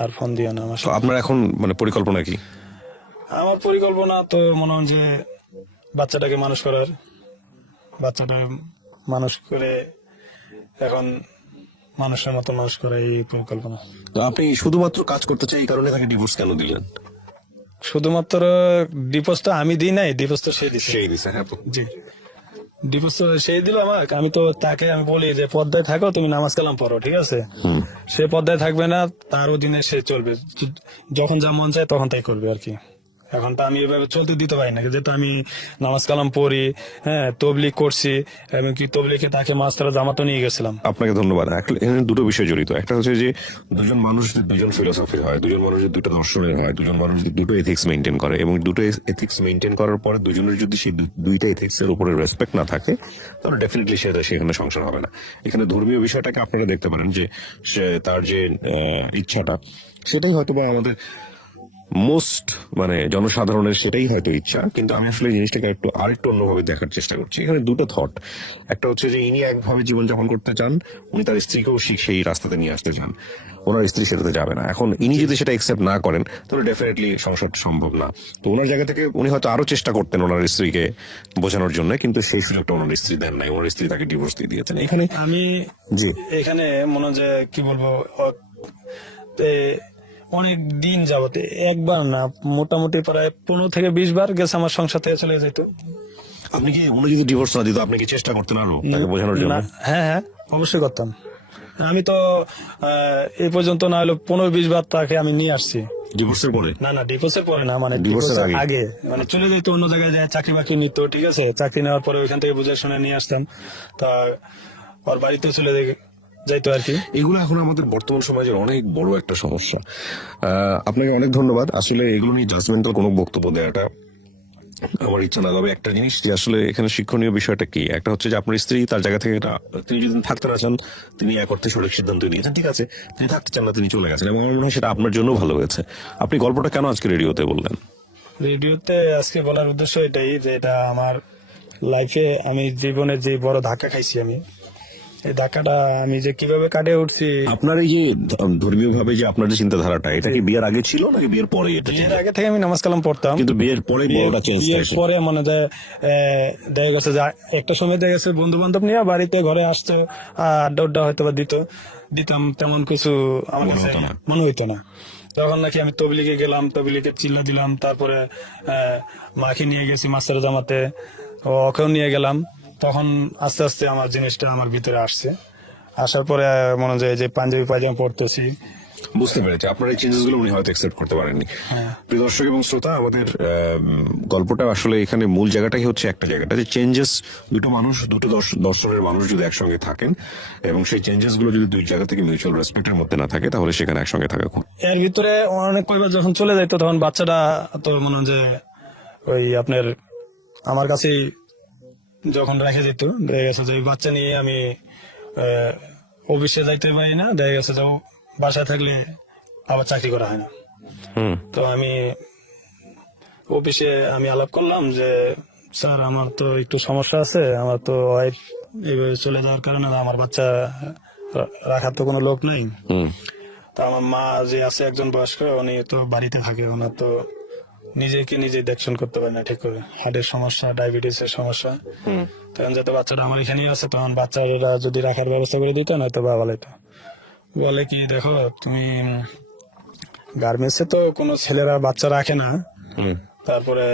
আর ফোন দিও না আমার তো সাথে। আপনার এখন মানে পরিকল্পনা কি? আমার পরিকল্পনা তো মনে হয় যে বাচ্চাটাকে মানুষ করার, বাচ্চাটা মানুষ করে এখন মানুষের মতো মানুষ করা, এই পরিকল্পনা। তো আপনি শুধুমাত্র কাজ করতে চাই, এই কারণে তাকে ডিভোর্স কেন দিলেন? শুধুমাত্র ডিভোর্স তো আমি দিই নাই, ডিভোর্স তো সে দিছে। সেই দিছে, হ্যাঁ। জি, ডিভোর্স তো সেই দিল আমাকে। আমি তো তাকে আমি বলি যে পর্দায় থাকো, তুমি নামাজ কালাম পড়ো, ঠিক আছে। সে পর্দায় থাকবে না, তার অধীনে সে চলবে, যখন যা মন চায় তখন তাই করবে আর কি। এখন তো আমি এভাবে চলতে দিতে পারি না, যেহেতু আমি নামাজ কালাম পড়ি, হ্যাঁ, তবলিগ করছি, এবং কি তবলিগে তাকে মাস্টার জামাতো নিয়ে গেছিলাম। আপনাকে ধন্যবাদ। এখানে দুটো বিষয় জড়িত। একটা হচ্ছে যে দুজন মানুষ দুজন ফিলোসফির হয়, দুজন মানুষ দুটো দর্শনের হয়, দুজন মানুষ দুটো এথিক্স মেনটেন করে, এবং দুটো এথিক্স মেনটেন করার পরে দুজনের যদি সেই দুইটা এথিক্স এর উপরে রেসপেক্ট না থাকে, তাহলে ডেফিনেটলি সেখানে সংসার হবে না। এখানে ধর্মীয় বিষয়টাকে আপনারা দেখতে পারেন যে তার যে ইচ্ছাটা, সেটাই হয়তো বা আমাদের মোস্ট মানে জনসাধারণের সেটাই হয়তো ইচ্ছা, কিন্তু আমি আসলে এই জিনিসটাকে আরেকটু অন্যভাবে দেখার চেষ্টা করছি। এখানে দুটো থট। একটা হচ্ছে যে ইনি একভাবে জীবনযাপন করতে চান, উনি তার স্ত্রীকেও সেই রাস্তাতে নিয়ে আসতে চান, ওনার স্ত্রী সেটাতে যাবে না। এখন ইনি যদি সেটা একসেপ্ট না করেন, তাহলে ডেফিনেটলি সংসার সম্ভব না। তো ওনার জায়গা থেকে উনি হয়তো আরো চেষ্টা করতেন ওনার স্ত্রীকে বোঝানোর জন্য, কিন্তু সেই সুযোগটা ওনার স্ত্রী দেন নাই, ওনার স্ত্রী তাকে ডিভোর্স দিয়ে দিয়েছেন। এখানে আমি জি এখানে মনে হয় যে কি বলবো, অনেক দিন যাবতে একবার না, মোটামুটি প্রায় 15 থেকে 20 বার গেছে আমার সংসার থেকে চলে যেত। আপনি কি, উনি যদি ডিভোর্স না দিত, আপনি কি চেষ্টা করতেন আরো তাকে বোঝানোর জন্য? না, হ্যাঁ হ্যাঁ অবশ্যই করতাম। আমি তো এই পর্যন্ত না হলো 15-20 বার তাকে আমি নিয়ে আসছি। ডিভোর্সের পরে? না না, ডিভোর্সের পরে না, মানে ডিভোর্সের ডিভোর্সের আগে? আগে, মানে চলে যেত অন্য জায়গায় যায়, চাকরি বাকরি নিত, ঠিক আছে। চাকরি নেওয়ার পরে ওইখান থেকে বুঝে শুনে নিয়ে আসতাম, তা ওর বাড়িতে চলে যাইতো আর কি। এগুলো এখন আমাদের বর্তমান সমাজের অনেক বড় একটা সমস্যা। আপনাকে অনেক ধন্যবাদ। আসলে এগুলো নিয়ে জাজমেন্টাল কোনো বক্তব্য দেওয়াটা আমার ইচ্ছা না। তবে একটা জিনিস যে আসলে এখানে শিক্ষণীয় বিষয়টা কি, একটা হচ্ছে যে আপনার স্ত্রী তার জায়গা থেকে তিনি যদি থাকতে না চান, তিনি এক অর্থে সঠিক সিদ্ধান্ত নিয়েছেন, ঠিক আছে। তিনি থাকতে চান না, তিনি চলে গেছেন, এবং আমার মনে হয় সেটা আপনার জন্য ভালো হয়েছে। আপনি গল্পটা কেন আজকে রেডিওতে বললেন? রেডিওতে আজকে বলার উদ্দেশ্য এটাই যে এটা আমার লাইফে, আমি জীবনে যে বড় ধাক্কা খাইছি, আমি এই ধাক্কাটা আমি যে কিভাবে কাটিয়ে উঠছি। আপনার এই যে ধর্মীয় ভাবে যে আপনার যে চিন্তাধারাটা, এটা কি বিয়ের আগে ছিল নাকি বিয়ের পরে? এটা বিয়ের আগে থেকে আমি নামাজ কালাম পড়তাম, কিন্তু বিয়ের পরে বড়টা চেঞ্জ বিয়ের হয়েছে। পরে মনে যায় দেখা গেছে যে একটা সময় দেখা গেছে বন্ধু বান্ধব নিয়ে বাড়িতে ঘরে আসতো, আড্ডা হয়তো বা দিতাম, তেমন কিছু আমার মনে কাছে হতো না। মনে হইতো না। তখন নাকি আমি তবলিগে গেলাম, তবলিগে চিল্লা দিলাম, তারপরে মাকে নিয়ে গেছি মাস্টার জামাতে, ওকেও নিয়ে গেলাম। তখন আস্তে আস্তে আমার জিনিসটা আমার ভিতরে আসছে, আসার পরে মনে যায় যে পাঞ্জাবি পায়জামা পড়তেছি। বুঝতে পেরেছি আপনার এই চেঞ্জেস গুলো উনি হয়তো একসেপ্ট করতে পারেননি। প্রিয় দর্শক এবং শ্রোতা, আমাদের গল্পটা আসলে এখানে মূল জায়গাটাই হচ্ছে একটা জায়গাটা যে চেঞ্জেস, দুটো মানুষ, দুটো দর্শনের মানুষ যদি একসঙ্গে থাকেন, এবং সেই চেঞ্জেস গুলো যদি দুই জায়গা থেকে মিউচুয়াল রেসপেক্টের মধ্যে না থাকে, তাহলে সেখানে একসঙ্গে থাকা খুব। এর ভিতরে অনেক কয়বার যখন চলে যাইতো, তখন বাচ্চাটা তো মনে হয় যে ওই আপনার আমার কাছেই যখন রেখে যেত, দেখা গেছে যে বাচ্চা নিয়ে আমি অফিসে যাইতে পারি না, দেখা গেছে যে বাসায় থাকলে আবার চাকরি করা হয় না। তো আমি অফিসে আমি আলাপ করলাম যে স্যার আমার তো একটু সমস্যা আছে, আমার তো ওয়াইফ এইভাবে চলে যাওয়ার কারণে আমার বাচ্চা রাখার তো কোনো লোক নেই। হুম তো আমার মা যে আছে একজন বয়স্ক, উনি তো বাড়িতে থাকে, ওনার তো নিজেকে নিজে দেখশন করতে পারে না ঠিক করে, হার্টের সমস্যা, ডায়াবেটিসের সমস্যা। তখন যাতে বাচ্চাটা আমার এখানেই আছে, তখন বাচ্চারা যদি রাখার ব্যবস্থা করে দিত না তো ভালো হতো। বলে কি দেখো তুমি গার্মেন্টসে তো কোনো ছেলেরা বাচ্চা রাখে না। হুম তারপরে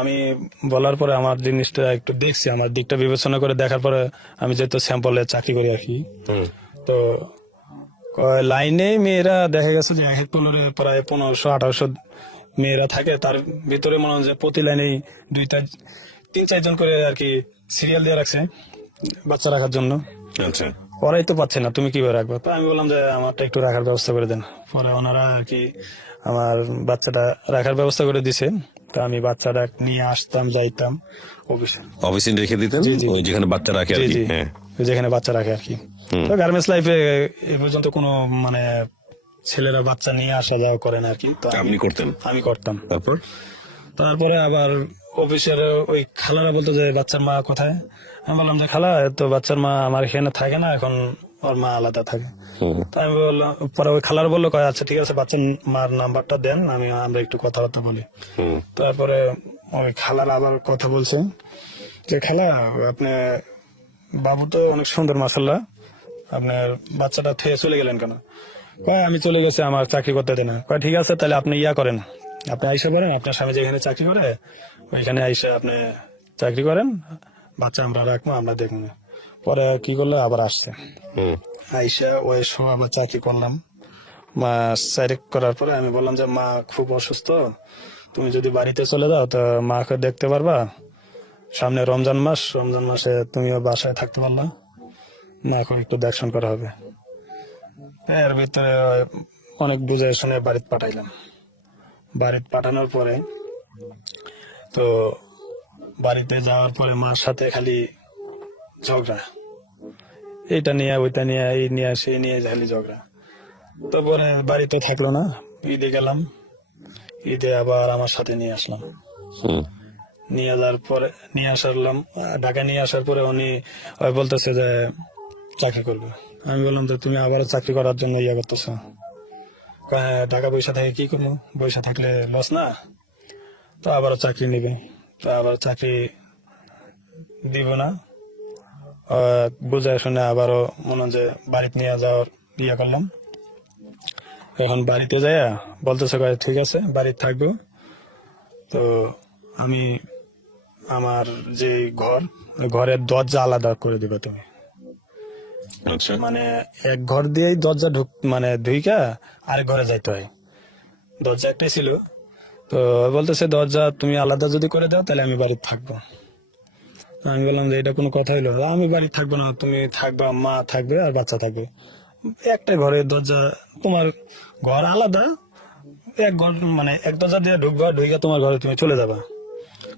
আমি বলার পরে আমার জিনিসটা একটু দেখছি, আমার দিকটা বিবেচনা করে দেখার পরে আমি যেহেতু স্যাম্পলে চাকরি করি আর কি, হুম তো লাইনে মেয়েরা দেখা গেছে যে এক এক পনেরো প্রায় 1500-1800 মেয়েরা থাকে, তার ভিতরে মনে হয় যে প্রতি লাইনেই 2-3-4 জন করে আর কি সিরিয়াল দিয়ে রাখছে বাচ্চা রাখার জন্য। আচ্ছা ওরাই তো পাচ্ছে না, তুমি কিভাবে রাখবে? তো আমি বললাম যে আমারটা একটু রাখার ব্যবস্থা করে দেন। পরে ওনারা আর কি আমার বাচ্চাটা রাখার ব্যবস্থা করে দিছে। তো আমি বাচ্চাটা নিয়ে আসতাম, যাইতাম অফিসে, অফিসে রেখে দিতেন জি, জি। ওই যেখানে বাচ্চা রাখে আর জি কি জি, হ্যাঁ যেখানে বাচ্চা রাখে আর কি। তো গার্মেন্টস লাইফে এ পর্যন্ত কোনো মানে ছেলেরা বাচ্চা নিয়ে আসা যাওয়া করে না আর কি, তো আপনি করতেন আমি করতাম। তারপর তারপরে আবার অফিসের ওই খালারা বলতো যে বাচ্চার মা কোথায়? আমি বললাম যে খালা তো বাচ্চার মা আমার এখানে থাকে না, এখন ওর মা আলাদা থাকে। হুম তো আমি বললাম, পরে ওই খালার বললো কয় আচ্ছা ঠিক আছে বাচ্চার মার নাম্বারটা দেন, আমরা একটু কথাবার্তা বলি। হুম তারপরে ওই খালার আবার কথা বলছে যে খালা আপনি বাবু তো অনেক সুন্দর মাশাল্লাহ, আপনার বাচ্চাটা থুয়ে চলে গেলেন কেন? কয় আমি চলে গেছি, আমার চাকরি করতে দেয় না। কয় ঠিক আছে তাহলে আপনি ইয়া করেন, আপনি আইসা করেন, আপনার স্বামী যেখানে চাকরি করে ওইখানে আইসা আপনি চাকরি করেন, বাচ্চা আমরা রাখবো, আমরা দেখবো। পরে কি করলো আবার আসছে, হুম আইসা ওই সব আবার চাকরি করলাম। মা চাকরি করার পরে আমি বললাম যে মা খুব অসুস্থ, তুমি যদি বাড়িতে চলে যাও তো মাকে দেখতে পারবা, সামনে রমজান মাসে তুমিও বাসায় থাকতে পারলা, মাকে একটু দেখশন করা হবে। এর ভিতরে অনেক বুঝে শুনে বাড়িতে পাঠাইলাম। বাড়িতে পাঠানোর পরে তো বাড়িতে যাওয়ার পরে মার সাথে খালি ঝগড়া, এইটা নিয়ে ওইটা নিয়ে, এই নিয়ে সেই নিয়ে খালি ঝগড়া। তারপরে বাড়িতে থাকলো না, ঈদে গেলাম, ঈদে আবার আমার সাথে নিয়ে আসলাম। হুম নিয়ে আসলাম ঢাকা, নিয়ে আসার পরে উনি বলতেছে যে চাকরি করবে। আমি বললাম যে তুমি আবারও চাকরি করার জন্য ইয়ে করতেছ? কয়, হ্যাঁ, টাকা পয়সা থেকে কি করবো, পয়সা থাকলে লস না, তো আবারও চাকরি নিবে। তো আবার চাকরি দিব না, বুঝে শুনে আবারও মনে হয় যে বাড়িতে নিয়ে যাওয়ার ইয়ে করলাম। এখন বাড়িতে যাইয়া বলতেছে কয় ঠিক আছে বাড়িতে থাকবো, তো আমি আমার যে ঘরের দরজা আলাদা করে দিবে তুমি, আচ্ছা মানে এক ঘর দিয়েই দরজা মানে ঢুইকা আরেক ঘরে যাইতে হয়, দরজা একটাই ছিল। তো বলতেছে দরজা তুমি আলাদা যদি করে দাও তাহলে আমি বাড়িতে থাকবো। আমি বললাম যে এটা কোনো কথা হইলো? আমি বাড়িতে থাকবো না, তুমি থাকবা, মা থাকবে আর বাচ্চা থাকবে, একটা ঘরের দরজা, তোমার ঘর আলাদা, এক ঘর মানে এক দরজা দিয়ে ঢুকবা, ঢুইকা তোমার ঘরে তুমি চলে যাবা।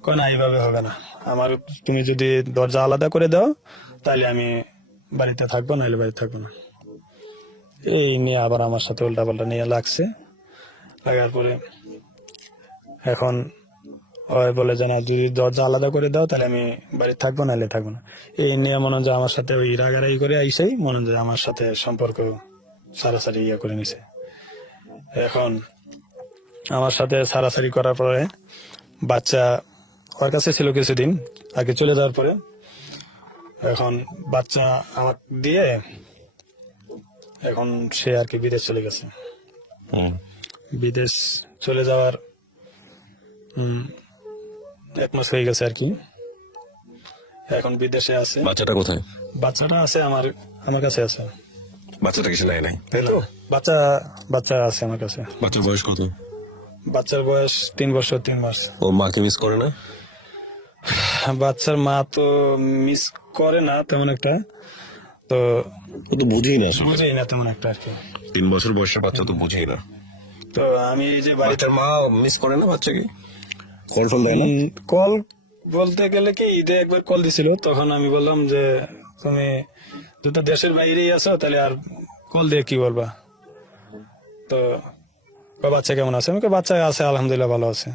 কয় না এইভাবে হবে না, আমার তুমি যদি দরজা আলাদা করে দাও তাহলে আমি বাড়িতে থাকবো, নাহলে বাড়িতে থাকবো না। এই নিয়ে আবার আমার সাথে উল্টা পাল্টা নিয়ে লাগছে। লাগার পরে এখন ওই বলে যে না যদি দরজা আলাদা করে দাও তাহলে আমি বাড়িতে থাকবো, নাহলে থাকবো না। এই নিয়ে মনে হয় যে আমার সাথে ওই রাগারাগি করে আইসেই মনে হয় যে আমার সাথে সম্পর্ক সারাসারি ইয়ে করে নিছে। এখন আমার সাথে সারাসারি করার পরে বাচ্চা ওর কাছে ছিল কিছুদিন আগে চলে যাওয়ার পরে, এখন বাচ্চা আমার দিয়ে এখন সে আর কি বিদেশ চলে গেছে। হুম বিদেশ চলে যাওয়ার 1 মাস হয়ে গেছে আর কি, এখন বিদেশে আছে। বাচ্চাটা কোথায়? বাচ্চাটা আছে আমার কাছে আছে। বাচ্চাটা কিছু নেয় নাই তাই তো? বাচ্চা আছে আমার কাছে। বাচ্চার বয়স কত? বাচ্চার বয়স 3 বছর 3 মাস। ও মাকে মিস করে না? বাচ্চার মা তো মিস করে না তেমন একটা, তো ও তো বুঝেই না আসলে। বুঝেই না তেমন একটা আর কি। 3 বছর বয়সের বাচ্চা তো বুঝেই না। তো আমি এই যে বাড়িতে বাচ্চার মা মিস করে না বাচ্চাকে? কল টল দেয় না? কল বলতে গেলে কি ঈদে একবার কল দিছিল, তখন আমি বললাম যে তুমি তো দেশের বাইরেই আছো, তাহলে আর কল দিয়ে কি বলবা? তো বাচ্চা কেমন আছে? আমি বাচ্চা আছে আলহামদুলিল্লাহ ভালো আছে।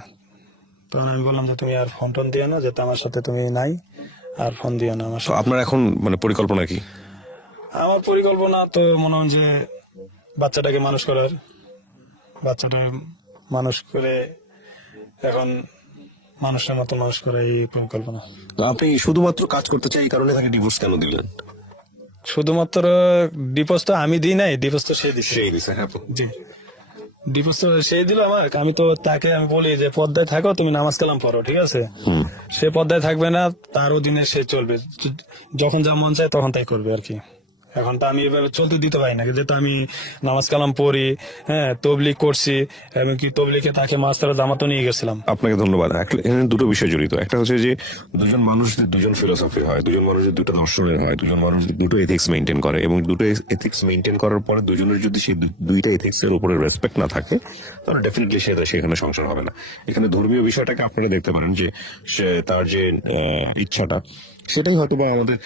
তখন আমি বললাম যে তুমি আর ফোন টোন দিও না, যেহেতু আমার সাথে তুমি নাই, আর ফোন দিও না আমার তো সাথে। আপনার এখন মানে পরিকল্পনা কি? আমার পরিকল্পনা তো মনে হয় যে বাচ্চাটাকে মানুষ করার, বাচ্চাটা মানুষ করে এখন মানুষের মতো মানুষ করা, এই পরিকল্পনা। তো আপনি শুধুমাত্র কাজ করতে চাই এই কারণে তাকে ডিভোর্স কেন দিলেন? শুধুমাত্র ডিভোর্স তো আমি দিই নাই, ডিভোর্স তো সে দিছে। সেই দিছে, হ্যাঁ। জি, ডিভোর্স তো সে দিল আমাকে। আমি তো তাকে আমি বলি যে পর্দায় থাকো, তুমি নামাজ কালাম পড়ো, ঠিক আছে। সে পর্দায় থাকবে না, তার অধীনে সে চলবে, যখন যা মন চায় তখন তাই করবে আর কি। এখন তো আমি এভাবে চলতে দিতে পারি না, যেহেতু আমি নামাজ কালাম পড়ি, হ্যাঁ, তবলিগ করছি, এমনকি তবলিগে তাকে মাস্টার জামাতও নিয়ে গেছিলাম। আপনাকে ধন্যবাদ। এখানে দুটো বিষয় জড়িত। একটা হচ্ছে যে দুজন মানুষদের দুজন ফিলোসফি হয়, দুজন মানুষের দুটো দর্শনের হয়, দুজন মানুষ দুটো এথিক্স মেনটেন করে, এবং দুটো এথিক্স মেনটেন করার পরে দুজনের যদি সেই দুইটা এথিক্স এর উপরে রেসপেক্ট না থাকে, তাহলে ডেফিনেটলি সেখানে সংসার হবে না। এখানে ধর্মীয় বিষয়টাকে আপনারা দেখতে পারেন যে সে তার যে ইচ্ছাটা, সেটাই হয়তো বা আমাদের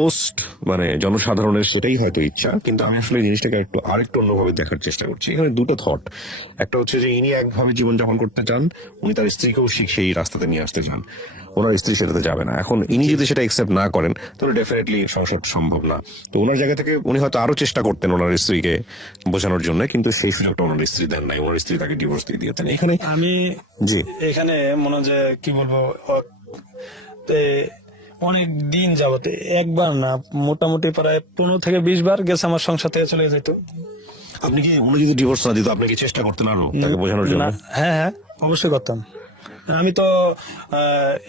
মোস্ট মানে জনসাধারণের সেটাই হয়তো ইচ্ছা, কিন্তু আমি আসলে জিনিসটাকে আরেকটু অন্যভাবে দেখার চেষ্টা করছি। এখানে দুটো থট। একটা হচ্ছে যে ইনি একভাবে জীবনযাপন করতে চান, উনি তার স্ত্রীকেও সেই রাস্তাতে নিয়ে আসতে চান, ওনার স্ত্রী সেটাতে যাবে না। এখন ইনি যদি সেটা একসেপ্ট না করেন, তাহলে ডেফিনেটলি সংসার সম্ভব না। তো ওনার জায়গা থেকে উনি হয়তো আরো চেষ্টা করতেন ওনার স্ত্রীকে বোঝানোর জন্য, কিন্তু সেই সুযোগটা ওনার স্ত্রী দেন নাই, ওনার স্ত্রী তাকে ডিভোর্স দিয়ে দিয়েছেন। এখানে আমি জি এখানে মনে হয় যে কি বলবো, অনেক দিন যাবত একবার না, মোটামুটি প্রায় 15 থেকে 20 বার গেছে আমার সংসার থেকে চলে যেত। আপনি কি, উনি যদি ডিভোর্স না দিত, আপনি কি চেষ্টা করতেন আরো তাকে বোঝানোর জন্য? না, হ্যাঁ হ্যাঁ, অবশ্যই করতাম। আমি তো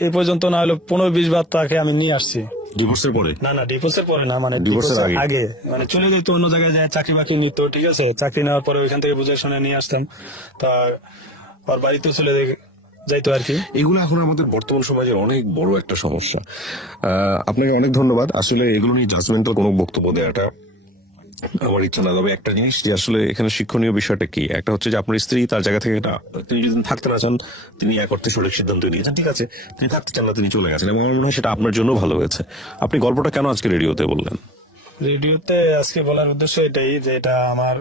এই পর্যন্ত না হলো 15-20 বার তাকে আমি নিয়ে আসছি। ডিভোর্সের পরে? না না, ডিভোর্সের পরে না, মানে ডিভোর্সের ডিভোর্সের আগে? আগে। মানে চলে যেত অন্য জায়গায় যায়, চাকরি বাকরি নিত, ঠিক আছে। চাকরি নেওয়ার পরে ওইখান থেকে বুঝে শুনে নিয়ে আসতাম, তা ওর বাড়িতেও চলে যাইতো আর কি। এগুলো এখন আমাদের বর্তমান সমাজের অনেক বড় একটা সমস্যা। আপনাকে অনেক ধন্যবাদ। আসলে এগুলো নিয়ে জাজমেন্টাল কোনো বক্তব্য দেওয়াটা আমার ইচ্ছা না। তবে একটা জিনিস যে আসলে এখানে শিক্ষণীয় বিষয়টা কি, একটা হচ্ছে যে আপনার স্ত্রী তার জায়গা থেকে তিনি যদি থাকতে না চান, তিনি এক অর্থে সঠিক সিদ্ধান্ত নিয়েছেন, ঠিক আছে। তিনি থাকতে চান না, তিনি চলে গেছেন, এবং আমার মনে হয় সেটা আপনার জন্য ভালো হয়েছে। আপনি গল্পটা কেন আজকে রেডিওতে বললেন? রেডিওতে আজকে বলার উদ্দেশ্য এটাই যে এটা আমার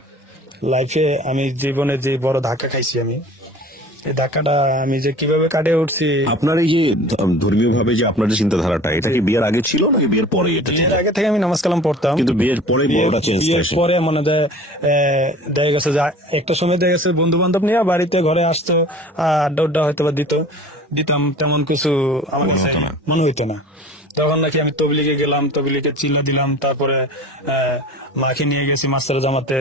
লাইফে, আমি জীবনে যে বড় ধাক্কা খাইছি, আমি এই ধাক্কাটা আমি যে কিভাবে কাটিয়ে উঠছি। আপনার এই যে ধর্মীয় ভাবে যে আপনার যে চিন্তাধারাটা, এটা কি বিয়ের আগে ছিল নাকি বিয়ের পরে? এটা ছিল? বিয়ের আগে থেকে আমি নামাজ কালাম পড়তাম, কিন্তু বিয়ের পরে বড়টা চেঞ্জ বিয়ের হয়েছে। পরে মনে দেখা গেছে যে একটা সময় দেখা গেছে বন্ধু বান্ধব নিয়ে বাড়িতে ঘরে আসতো, আড্ডা উড্ডা হয়তো বা দিতাম, তেমন কিছু আমার কাছে মনে হইতো না। তখন নাকি আমি তবলিগে গেলাম, তবলিগে চিল্লা দিলাম, তারপরে মাকে নিয়ে গেছি মাস্টার জামাতে,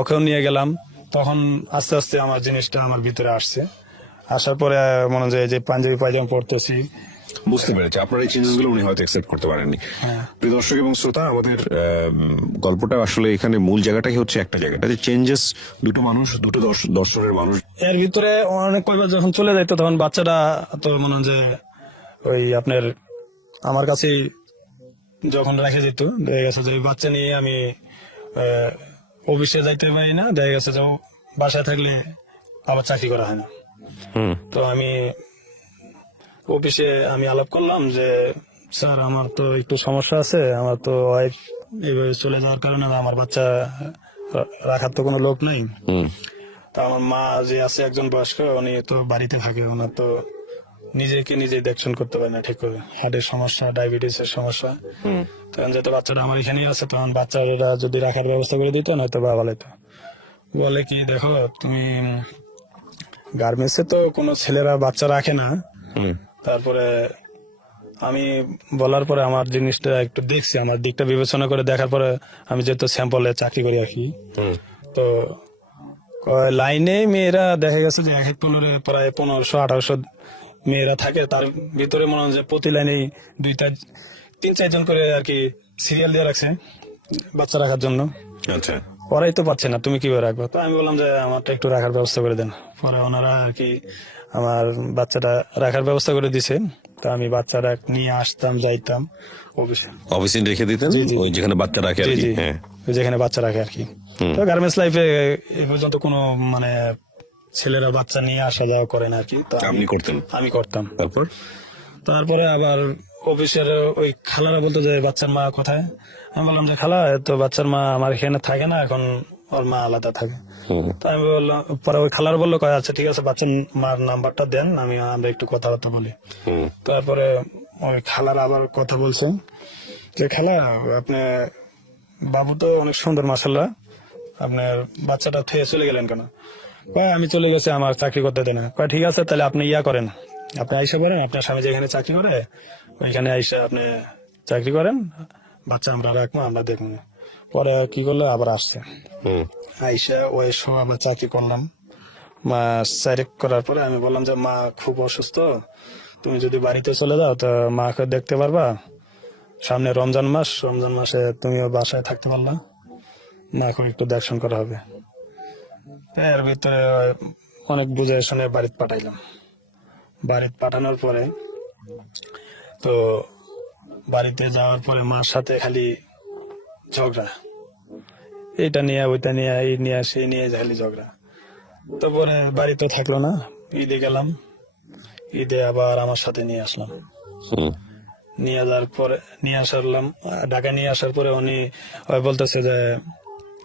ওকেও নিয়ে গেলাম। তখন আস্তে আস্তে আমার জিনিসটা আমার ভিতরে আসছে, আসার পরে মনে হয় যে পাঞ্জাবি পায়জামা পড়তেছি। বুঝতে পেরেছি আপনার এই চেঞ্জেস গুলো উনি হয়তো একসেপ্ট করতে পারেননি। হ্যাঁ। প্রিয় দর্শক এবং শ্রোতা, আমাদের গল্পটা আসলে এখানে মূল জায়গাটাই হচ্ছে একটা জায়গাটা যে চেঞ্জেস, দুটো মানুষ, দুটো দর্শনের মানুষ। এর ভিতরে অনেক কয়বার যখন চলে যাইতো, তখন বাচ্চাটা তো মনে হয় যে ওই আপনার আমার কাছেই যখন রেখে যেত, দেখা গেছে যে ওই বাচ্চা নিয়ে আমি অফিসে যাইতে পারি না, দেখা গেছে যে বাসায় থাকলে আবার চাকরি করা হয় না। তো আমি অফিসে আমি আলাপ করলাম যে স্যার আমার তো একটু সমস্যা আছে, আমার তো ওয়াইফ এইভাবে চলে যাওয়ার কারণে আমার বাচ্চা রাখার তো কোনো লোক নাই। তো আমার মা যে আছে একজন বয়স্ক, উনি তো বাড়িতে থাকে, ওনার তো নিজেকে নিজে দেখশন করতে পারে না ঠিক করে, হার্টের সমস্যা, ডায়াবেটিসের সমস্যা। তখন যেহেতু বাচ্চাটা আমার এখানেই আছে, তখন বাচ্চারা যদি রাখার ব্যবস্থা করে দিত নয়তো বা ভালো হতো। বলে কি, দেখো তুমি গার্মেন্টসে তো কোনো ছেলেরা বাচ্চা রাখে না। তারপরে আমি বলার পরে আমার জিনিসটা একটু দেখছি, আমার দিকটা বিবেচনা করে দেখার পরে, আমি যেহেতু স্যাম্পলে চাকরি করি আর কি, তো লাইনে মেয়েরা দেখা গেছে যে এক এক পনেরো প্রায় 1500-1800 মেয়েরা থাকে, তার ভিতরে মনে হয় যে প্রতি লাইনেই 2-3-4 জন করে আর কি সিরিয়াল দিয়ে রাখছে বাচ্চা রাখার জন্য। আচ্ছা, ওরাই তো পাচ্ছে না, তুমি কিভাবে রাখবো? তো আমি বললাম যে আমারটা একটু রাখার ব্যবস্থা করে দেন। পরে ওনারা আর কি আমার বাচ্চাটা রাখার ব্যবস্থা করে দিছে। তো আমি বাচ্চাটা নিয়ে আসতাম, যাইতাম অফিসে রেখে দিতেন, ওই যেখানে বাচ্চা রাখে আর কি। হ্যাঁ, যেখানে বাচ্চা রাখে আর কি। তো গার্মেন্টস লাইফে এ পর্যন্ত কোনো মানে ছেলেরা বাচ্চা নিয়ে আসা যাওয়া করে না আর কি। তো আপনি করতেন? আমি করতাম। তারপরে আবার অফিসের ওই খালারা বলতো যে বাচ্চার মা কোথায়? আমি বললাম যে খালা, তো বাচ্চার মা আমার এখানে থাকে না, এখন ওর মা আলাদা থাকে। হুম। তো আমি বললাম, পরে ওই খালার বললো কয় আচ্ছা ঠিক আছে বাচ্চার মার নাম্বারটা দেন, আমরা একটু কথাবার্তা বলি। হুম। তারপরে ওই খালার আবার কথা বলছে যে খালা আপনি বাবু তো অনেক সুন্দর মাশাআল্লাহ, আপনার বাচ্চাটা থুয়ে চলে গেলেন কেন? কয় আমি চলে গেছে, আমার চাকরি করতে দেয় না। কয় ঠিক আছে তাহলে আপনি করেন, আপনি আইসা করেন, আপনার স্বামী যেখানে চাকরি করে ওইখানে আইসা আপনি চাকরি করেন, বাচ্চা আমরা রাখবো, আমরা দেখবো। পরে কি করলো, আবার আসছে হুম। আইসা ওই সব আবার চাকরি করলাম। মাস 4 করার পরে আমি বললাম যে মা খুব অসুস্থ, তুমি যদি বাড়িতে চলে যাও তো মাকে দেখতে পারবা, সামনে রমজান মাসে তুমিও বাসায় থাকতে পারলা, মাকে একটু দেখশন করা হবে। এর ভিতরে অনেক বুঝে শুনে বাড়িতে পাঠাইলাম। বাড়িতে পাঠানোর পরে তো বাড়িতে যাওয়ার পরে মার সাথে খালি ঝগড়া, এইটা নিয়ে ওইটা নিয়ে, এই নিয়ে সেই নিয়ে খালি ঝগড়া। তো পরে বাড়িতে থাকলো না, ঈদে গেলাম, ঈদে আবার আমার সাথে নিয়ে আসলাম। হুম। নিয়ে আসলাম ঢাকা, নিয়ে আসার পরে উনি ওই বলতেছে যে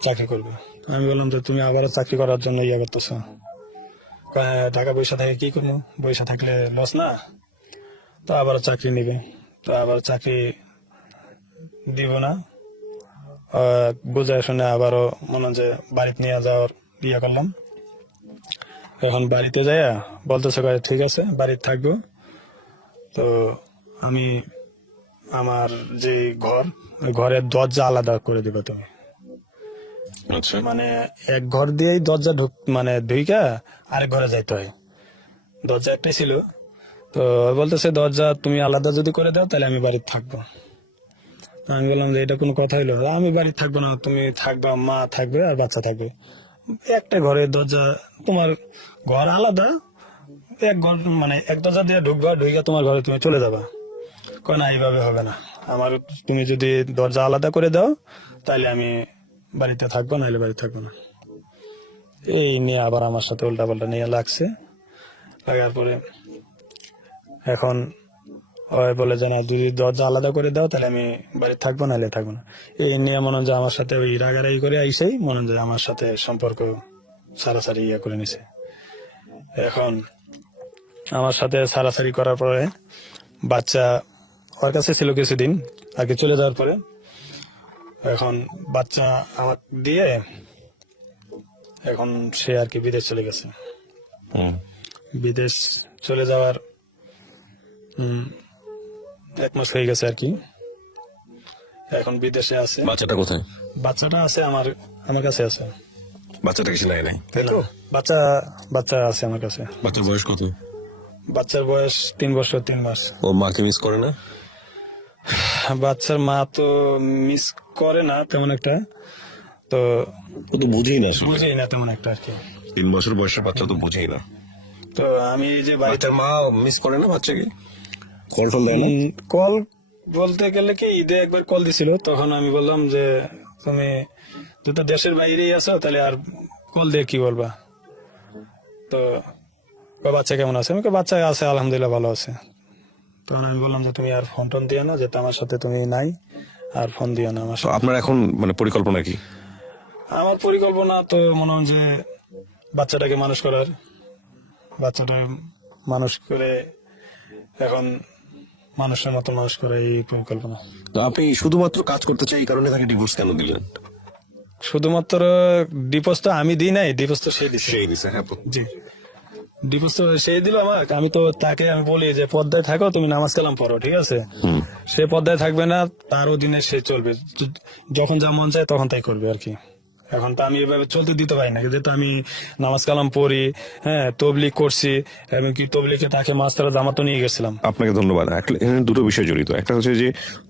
চাকরি করবে। আমি বললাম যে তুমি আবার চাকরি করার জন্য করতেছো। ঢাকা পয়সা থেকে কি করবো, পয়সা থাকলে লস না, তো আবার চাকরি নিবে, তো আবার চাকরি দিব না। বুঝে শুনে আবারও মনে হয় যে বাড়িতে নিয়ে যাওয়ার করলাম। এখন বাড়িতে যাইয়া বলতেছে ঠিক আছে বাড়িতে থাকবো, তো আমি আমার যে ঘর, ওই ঘরের দরজা আলাদা করে দিবে তুমি। আচ্ছা। মানে এক ঘর দিয়েই দরজা মানে ঢুইকা আরেক ঘরে যাইতে হয়, দরজা একটাই ছিল। তো বলতেছে দরজা তুমি আলাদা যদি করে দাও তাহলে আমি বাড়িতে থাকবো। আমি বললাম যে এটা কোনো কথা হইলো, আমি বাড়িতে থাকবো না, তুমি থাকবা, মা থাকবে আর বাচ্চা থাকবে, একটা ঘরের দরজা, তোমার ঘর আলাদা, এক ঘর মানে এক দরজা দিয়ে ঢুকবা, ঢুকে তোমার ঘরে তুমি চলে যাবা। কয় না এইভাবে হবে না, আমার তুমি যদি দরজা আলাদা করে দাও তাহলে আমি বাড়িতে থাকবো, নাহলে বাড়ি থাকবো না। এই নিয়ে আবার আমার সাথে উল্টা পাল্টা নিয়ে লাগছে। লাগার পরে এখন ওই বলে যে না যদি দরজা আলাদা করে দাও তাহলে আমি বাড়ি থাকবো, নাহলে থাকবো না। এই নিয়ে মনে হয় যে আমার সাথে ওই রাগারাগি করে আইসেই মনে হয় যে আমার সাথে সম্পর্ক সারাসারি করে নিছে। এখন আমার সাথে সারাসারি করার পরে বাচ্চা ওর কাছে ছিল কিছুদিন আগে, চলে যাওয়ার পরে এখন বাচ্চা আমার দিয়ে এখন সে আর কি বিদেশ চলে গেছে। হুম। বিদেশ চলে যাওয়ার 1 মাস হয়ে গেছে আর কি, এখন বিদেশে আছে। বাচ্চাটা কোথায়? বাচ্চাটা আছে আমার কাছে আছে। বাচ্চাটা কিছু নাই নাই, তাই তো? বাচ্চা আছে আমার কাছে। বাচ্চার বয়স কত? বাচ্চার বয়স 3 বছর 3 মাস। ও মাকে মিস করে না? বাচ্চার মা তো মিস করে না তেমন একটা, তো ও তো বুঝেই না আসলে। বুঝেই না তেমন একটা আর কি। 3 বছর বয়সের বাচ্চা তো বুঝেই না। তো আমি যে বাড়িতে বাচ্চার মা মিস করে না বাচ্চাকে? কল টল দেয় না? কল বলতে গেলে কি ঈদে একবার কল দিছিল, তখন আমি বললাম যে তুমি তো দেশের বাইরেই আছো, তাহলে আর কল দিয়ে কি বলবা। তো বাচ্চা কেমন আছে, আমি বাচ্চা আছে আলহামদুলিল্লাহ ভালো আছে। তখন আমি বললাম যে তুমি আর ফোন টোন দিও না, যেটা আমার সাথে তুমি নাই, আর ফোন দিও না আমার তো সাথে। আপনার এখন মানে পরিকল্পনা কি? আমার পরিকল্পনা তো মনে হয় যে বাচ্চাটাকে মানুষ করার, বাচ্চাটা মানুষ করে এখন মানুষের মতো মানুষ করা, এই পরিকল্পনা। তো আপনি শুধুমাত্র কাজ করতে চাই এই কারণে তাকে ডিভোর্স কেন দিলেন? শুধুমাত্র ডিভোর্স তো আমি দিই নাই, ডিভোর্স তো সেই দিছে। সেই দিছে, হ্যাঁ। জি, ডিভোর্স তো সেই দিল আমাকে। আমি তো তাকে আমি বলি যে পর্দায় থাকো, তুমি নামাজ কালাম পড়ো, ঠিক আছে। সে পর্দায় থাকবে না, তার অধীনে সে চলবে, যখন যা মন চায় তখন তাই করবে আর কি। এখন তো আমি এভাবে চলতে দিতে পারি না, যেহেতু আমি নামাজ কালাম পড়ি, হ্যাঁ তবলিগ করছি, এবং কি তবলিগে তাকে মাস্টার জামাতো নিয়ে গেছিলাম। আপনাকে ধন্যবাদ। এখানে দুটো বিষয় জড়িত। একটা হচ্ছে যে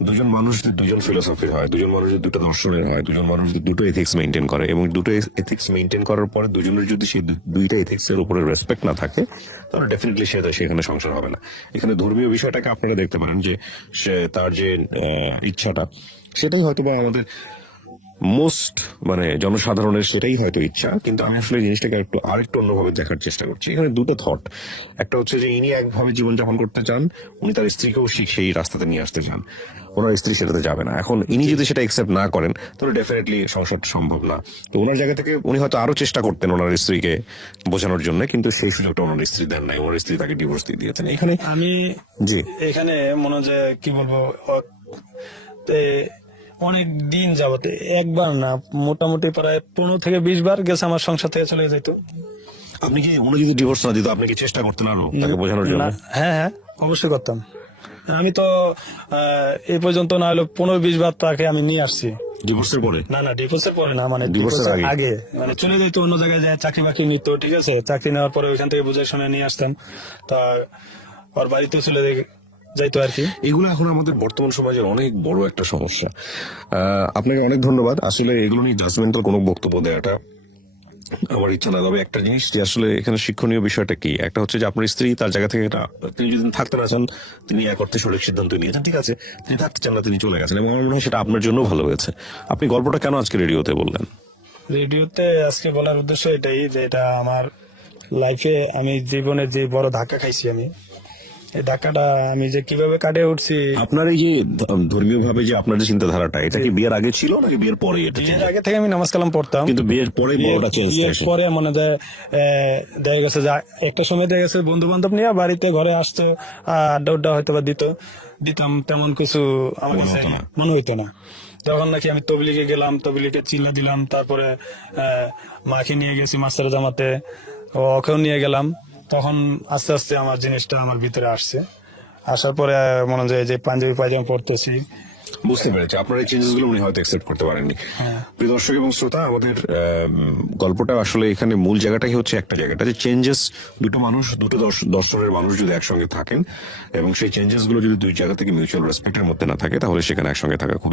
দুজন মানুষ দুজন ফিলোসফির হয়, দুজন মানুষ দুটো দর্শনের হয়, দুজন মানুষ দুটো এথিক্স মেনটেন করে, এবং দুটো এথিক্স মেনটেন করার পরে দুজনের যদি সেই দুইটা এথিক্স এর উপরে রেসপেক্ট না থাকে তাহলে ডেফিনেটলি সেখানে সংসার হবে না। এখানে ধর্মীয় বিষয়টাকে আপনারা দেখতে পারেন যে সে তার যে ইচ্ছাটা সেটাই হয়তো বা আমাদের মোস্ট মানে জনসাধারণের সেটাই হয়তো ইচ্ছা, কিন্তু আমি আসলে জিনিসটাকে আরেকটু অন্যভাবে দেখার চেষ্টা করছি। এখানে দুটো থট, একটা হচ্ছে যে ইনি একভাবে জীবনযাপন করতে চান, উনি তার স্ত্রীকেও সেই রাস্তাতে নিয়ে আসতে চান, ওনার স্ত্রী সেটাতে যাবে না। এখন ইনি যদি সেটা একসেপ্ট না করেন তাহলে ডেফিনেটলি সংসারটা সম্ভব না। তো ওনার জায়গা থেকে উনি হয়তো আরো চেষ্টা করতেন ওনার স্ত্রীকে বোঝানোর জন্য, কিন্তু সেই সুযোগটা ওনার স্ত্রী দেন নাই, ওনার স্ত্রী তাকে ডিভোর্স দিয়ে দিয়েছেন। এখানে আমি জি এখানে মনে হয় যে কি বলবো, অনেক দিন যাবত একবার না মোটামুটি প্রায় 15 থেকে 20 বার গেছে আমার সংসার থেকে চলে যেত। আপনি কি উনি যদি ডিভোর্স না দিত আপনি কি চেষ্টা করতেন আরো তাকে বোঝানোর জন্য? না, হ্যাঁ হ্যাঁ অবশ্যই করতাম। আমি তো এই পর্যন্ত না হলো 15-20 বার তাকে আমি নিয়ে আসছি। ডিভোর্সের পরে? না না, ডিভোর্সের পরে না, মানে ডিভোর্সের ডিভোর্সের আগে? আগে মানে চলে যেত অন্য জায়গায় যায়, চাকরি বাকরি নিত, ঠিক আছে, চাকরি নেওয়ার পরে ওইখান থেকে বুঝে শুনে নিয়ে আসতাম, তা ওর বাড়িতে চলে যাইতো আর কি। এগুলো এখন আমাদের বর্তমান সমাজের অনেক বড় একটা সমস্যা। আপনাকে অনেক ধন্যবাদ। আসলে এগুলো নিয়ে জাজমেন্টাল কোনো বক্তব্য দেওয়াটা আমার ইচ্ছা না। তবে একটা জিনিস যে আসলে এখানে শিক্ষণীয় বিষয়টা কি, একটা হচ্ছে যে আপনার স্ত্রী তার জায়গা থেকে তিনি যদি থাকতে না চান, তিনি এক অর্থে সঠিক সিদ্ধান্ত নিয়েছেন, ঠিক আছে, তিনি থাকতে চান না, তিনি চলে গেছেন, এবং আমার মনে হয় সেটা আপনার জন্য ভালো হয়েছে। আপনি গল্পটা কেন আজকে রেডিওতে বললেন? রেডিওতে আজকে বলার উদ্দেশ্য এটাই যে এটা আমার লাইফে আমি জীবনে যে বড় ধাক্কা খাইছি, আমি এই ধাক্কাটা আমি যে কিভাবে কাটিয়ে উঠছি। আপনার এই যে ধর্মীয় ভাবে যে আপনার যে চিন্তাধারাটা, এটা কি বিয়ের আগে ছিল নাকি বিয়ের পরে এটা ছিল? বিয়ের আগে থেকে আমি নামাজ কালাম পড়তাম, কিন্তু বিয়ের পরে বড়টা চেঞ্জ বিয়ের পরে মনে যায় দেখা গেছে যে একটা সময় দেখা গেছে বন্ধু বান্ধব নিয়ে বাড়িতে ঘরে আসতো, আড্ডা উড্ডা হয়তো বা দিতাম, তেমন কিছু আমার কাছে মনে হইতো না। যখন নাকি আমি তবলিগে গেলাম, তবলিগে চিল্লা দিলাম, তারপরে মাকে নিয়ে গেছি মাস্টার জামাতে, ওকেও নিয়ে গেলাম, তখন আস্তে আস্তে আমার জিনিসটা আমার ভিতরে আসছে। আসার পরে মনে যায় যে পাঞ্জাবি পায়জামা পড়তেছি। বুঝতে পেরেছি আপনার এই চেঞ্জেস গুলো উনি হয়তো অ্যাকসেপ্ট করতে পারেননি। প্রিয় দর্শক এবং শ্রোতা, আমাদের গল্পটা আসলে এখানে মূল জায়গাটাই হচ্ছে একটা জায়গাটা যে চেঞ্জেস, দুটো মানুষ, দুটো দর্শনের মানুষ যদি একসঙ্গে থাকেন এবং সেই চেঞ্জেস গুলো যদি দুই জায়গা থেকে মিউচুয়াল রেসপেক্টের মধ্যে না থাকে, তাহলে সেখানে একসঙ্গে থাকা খুব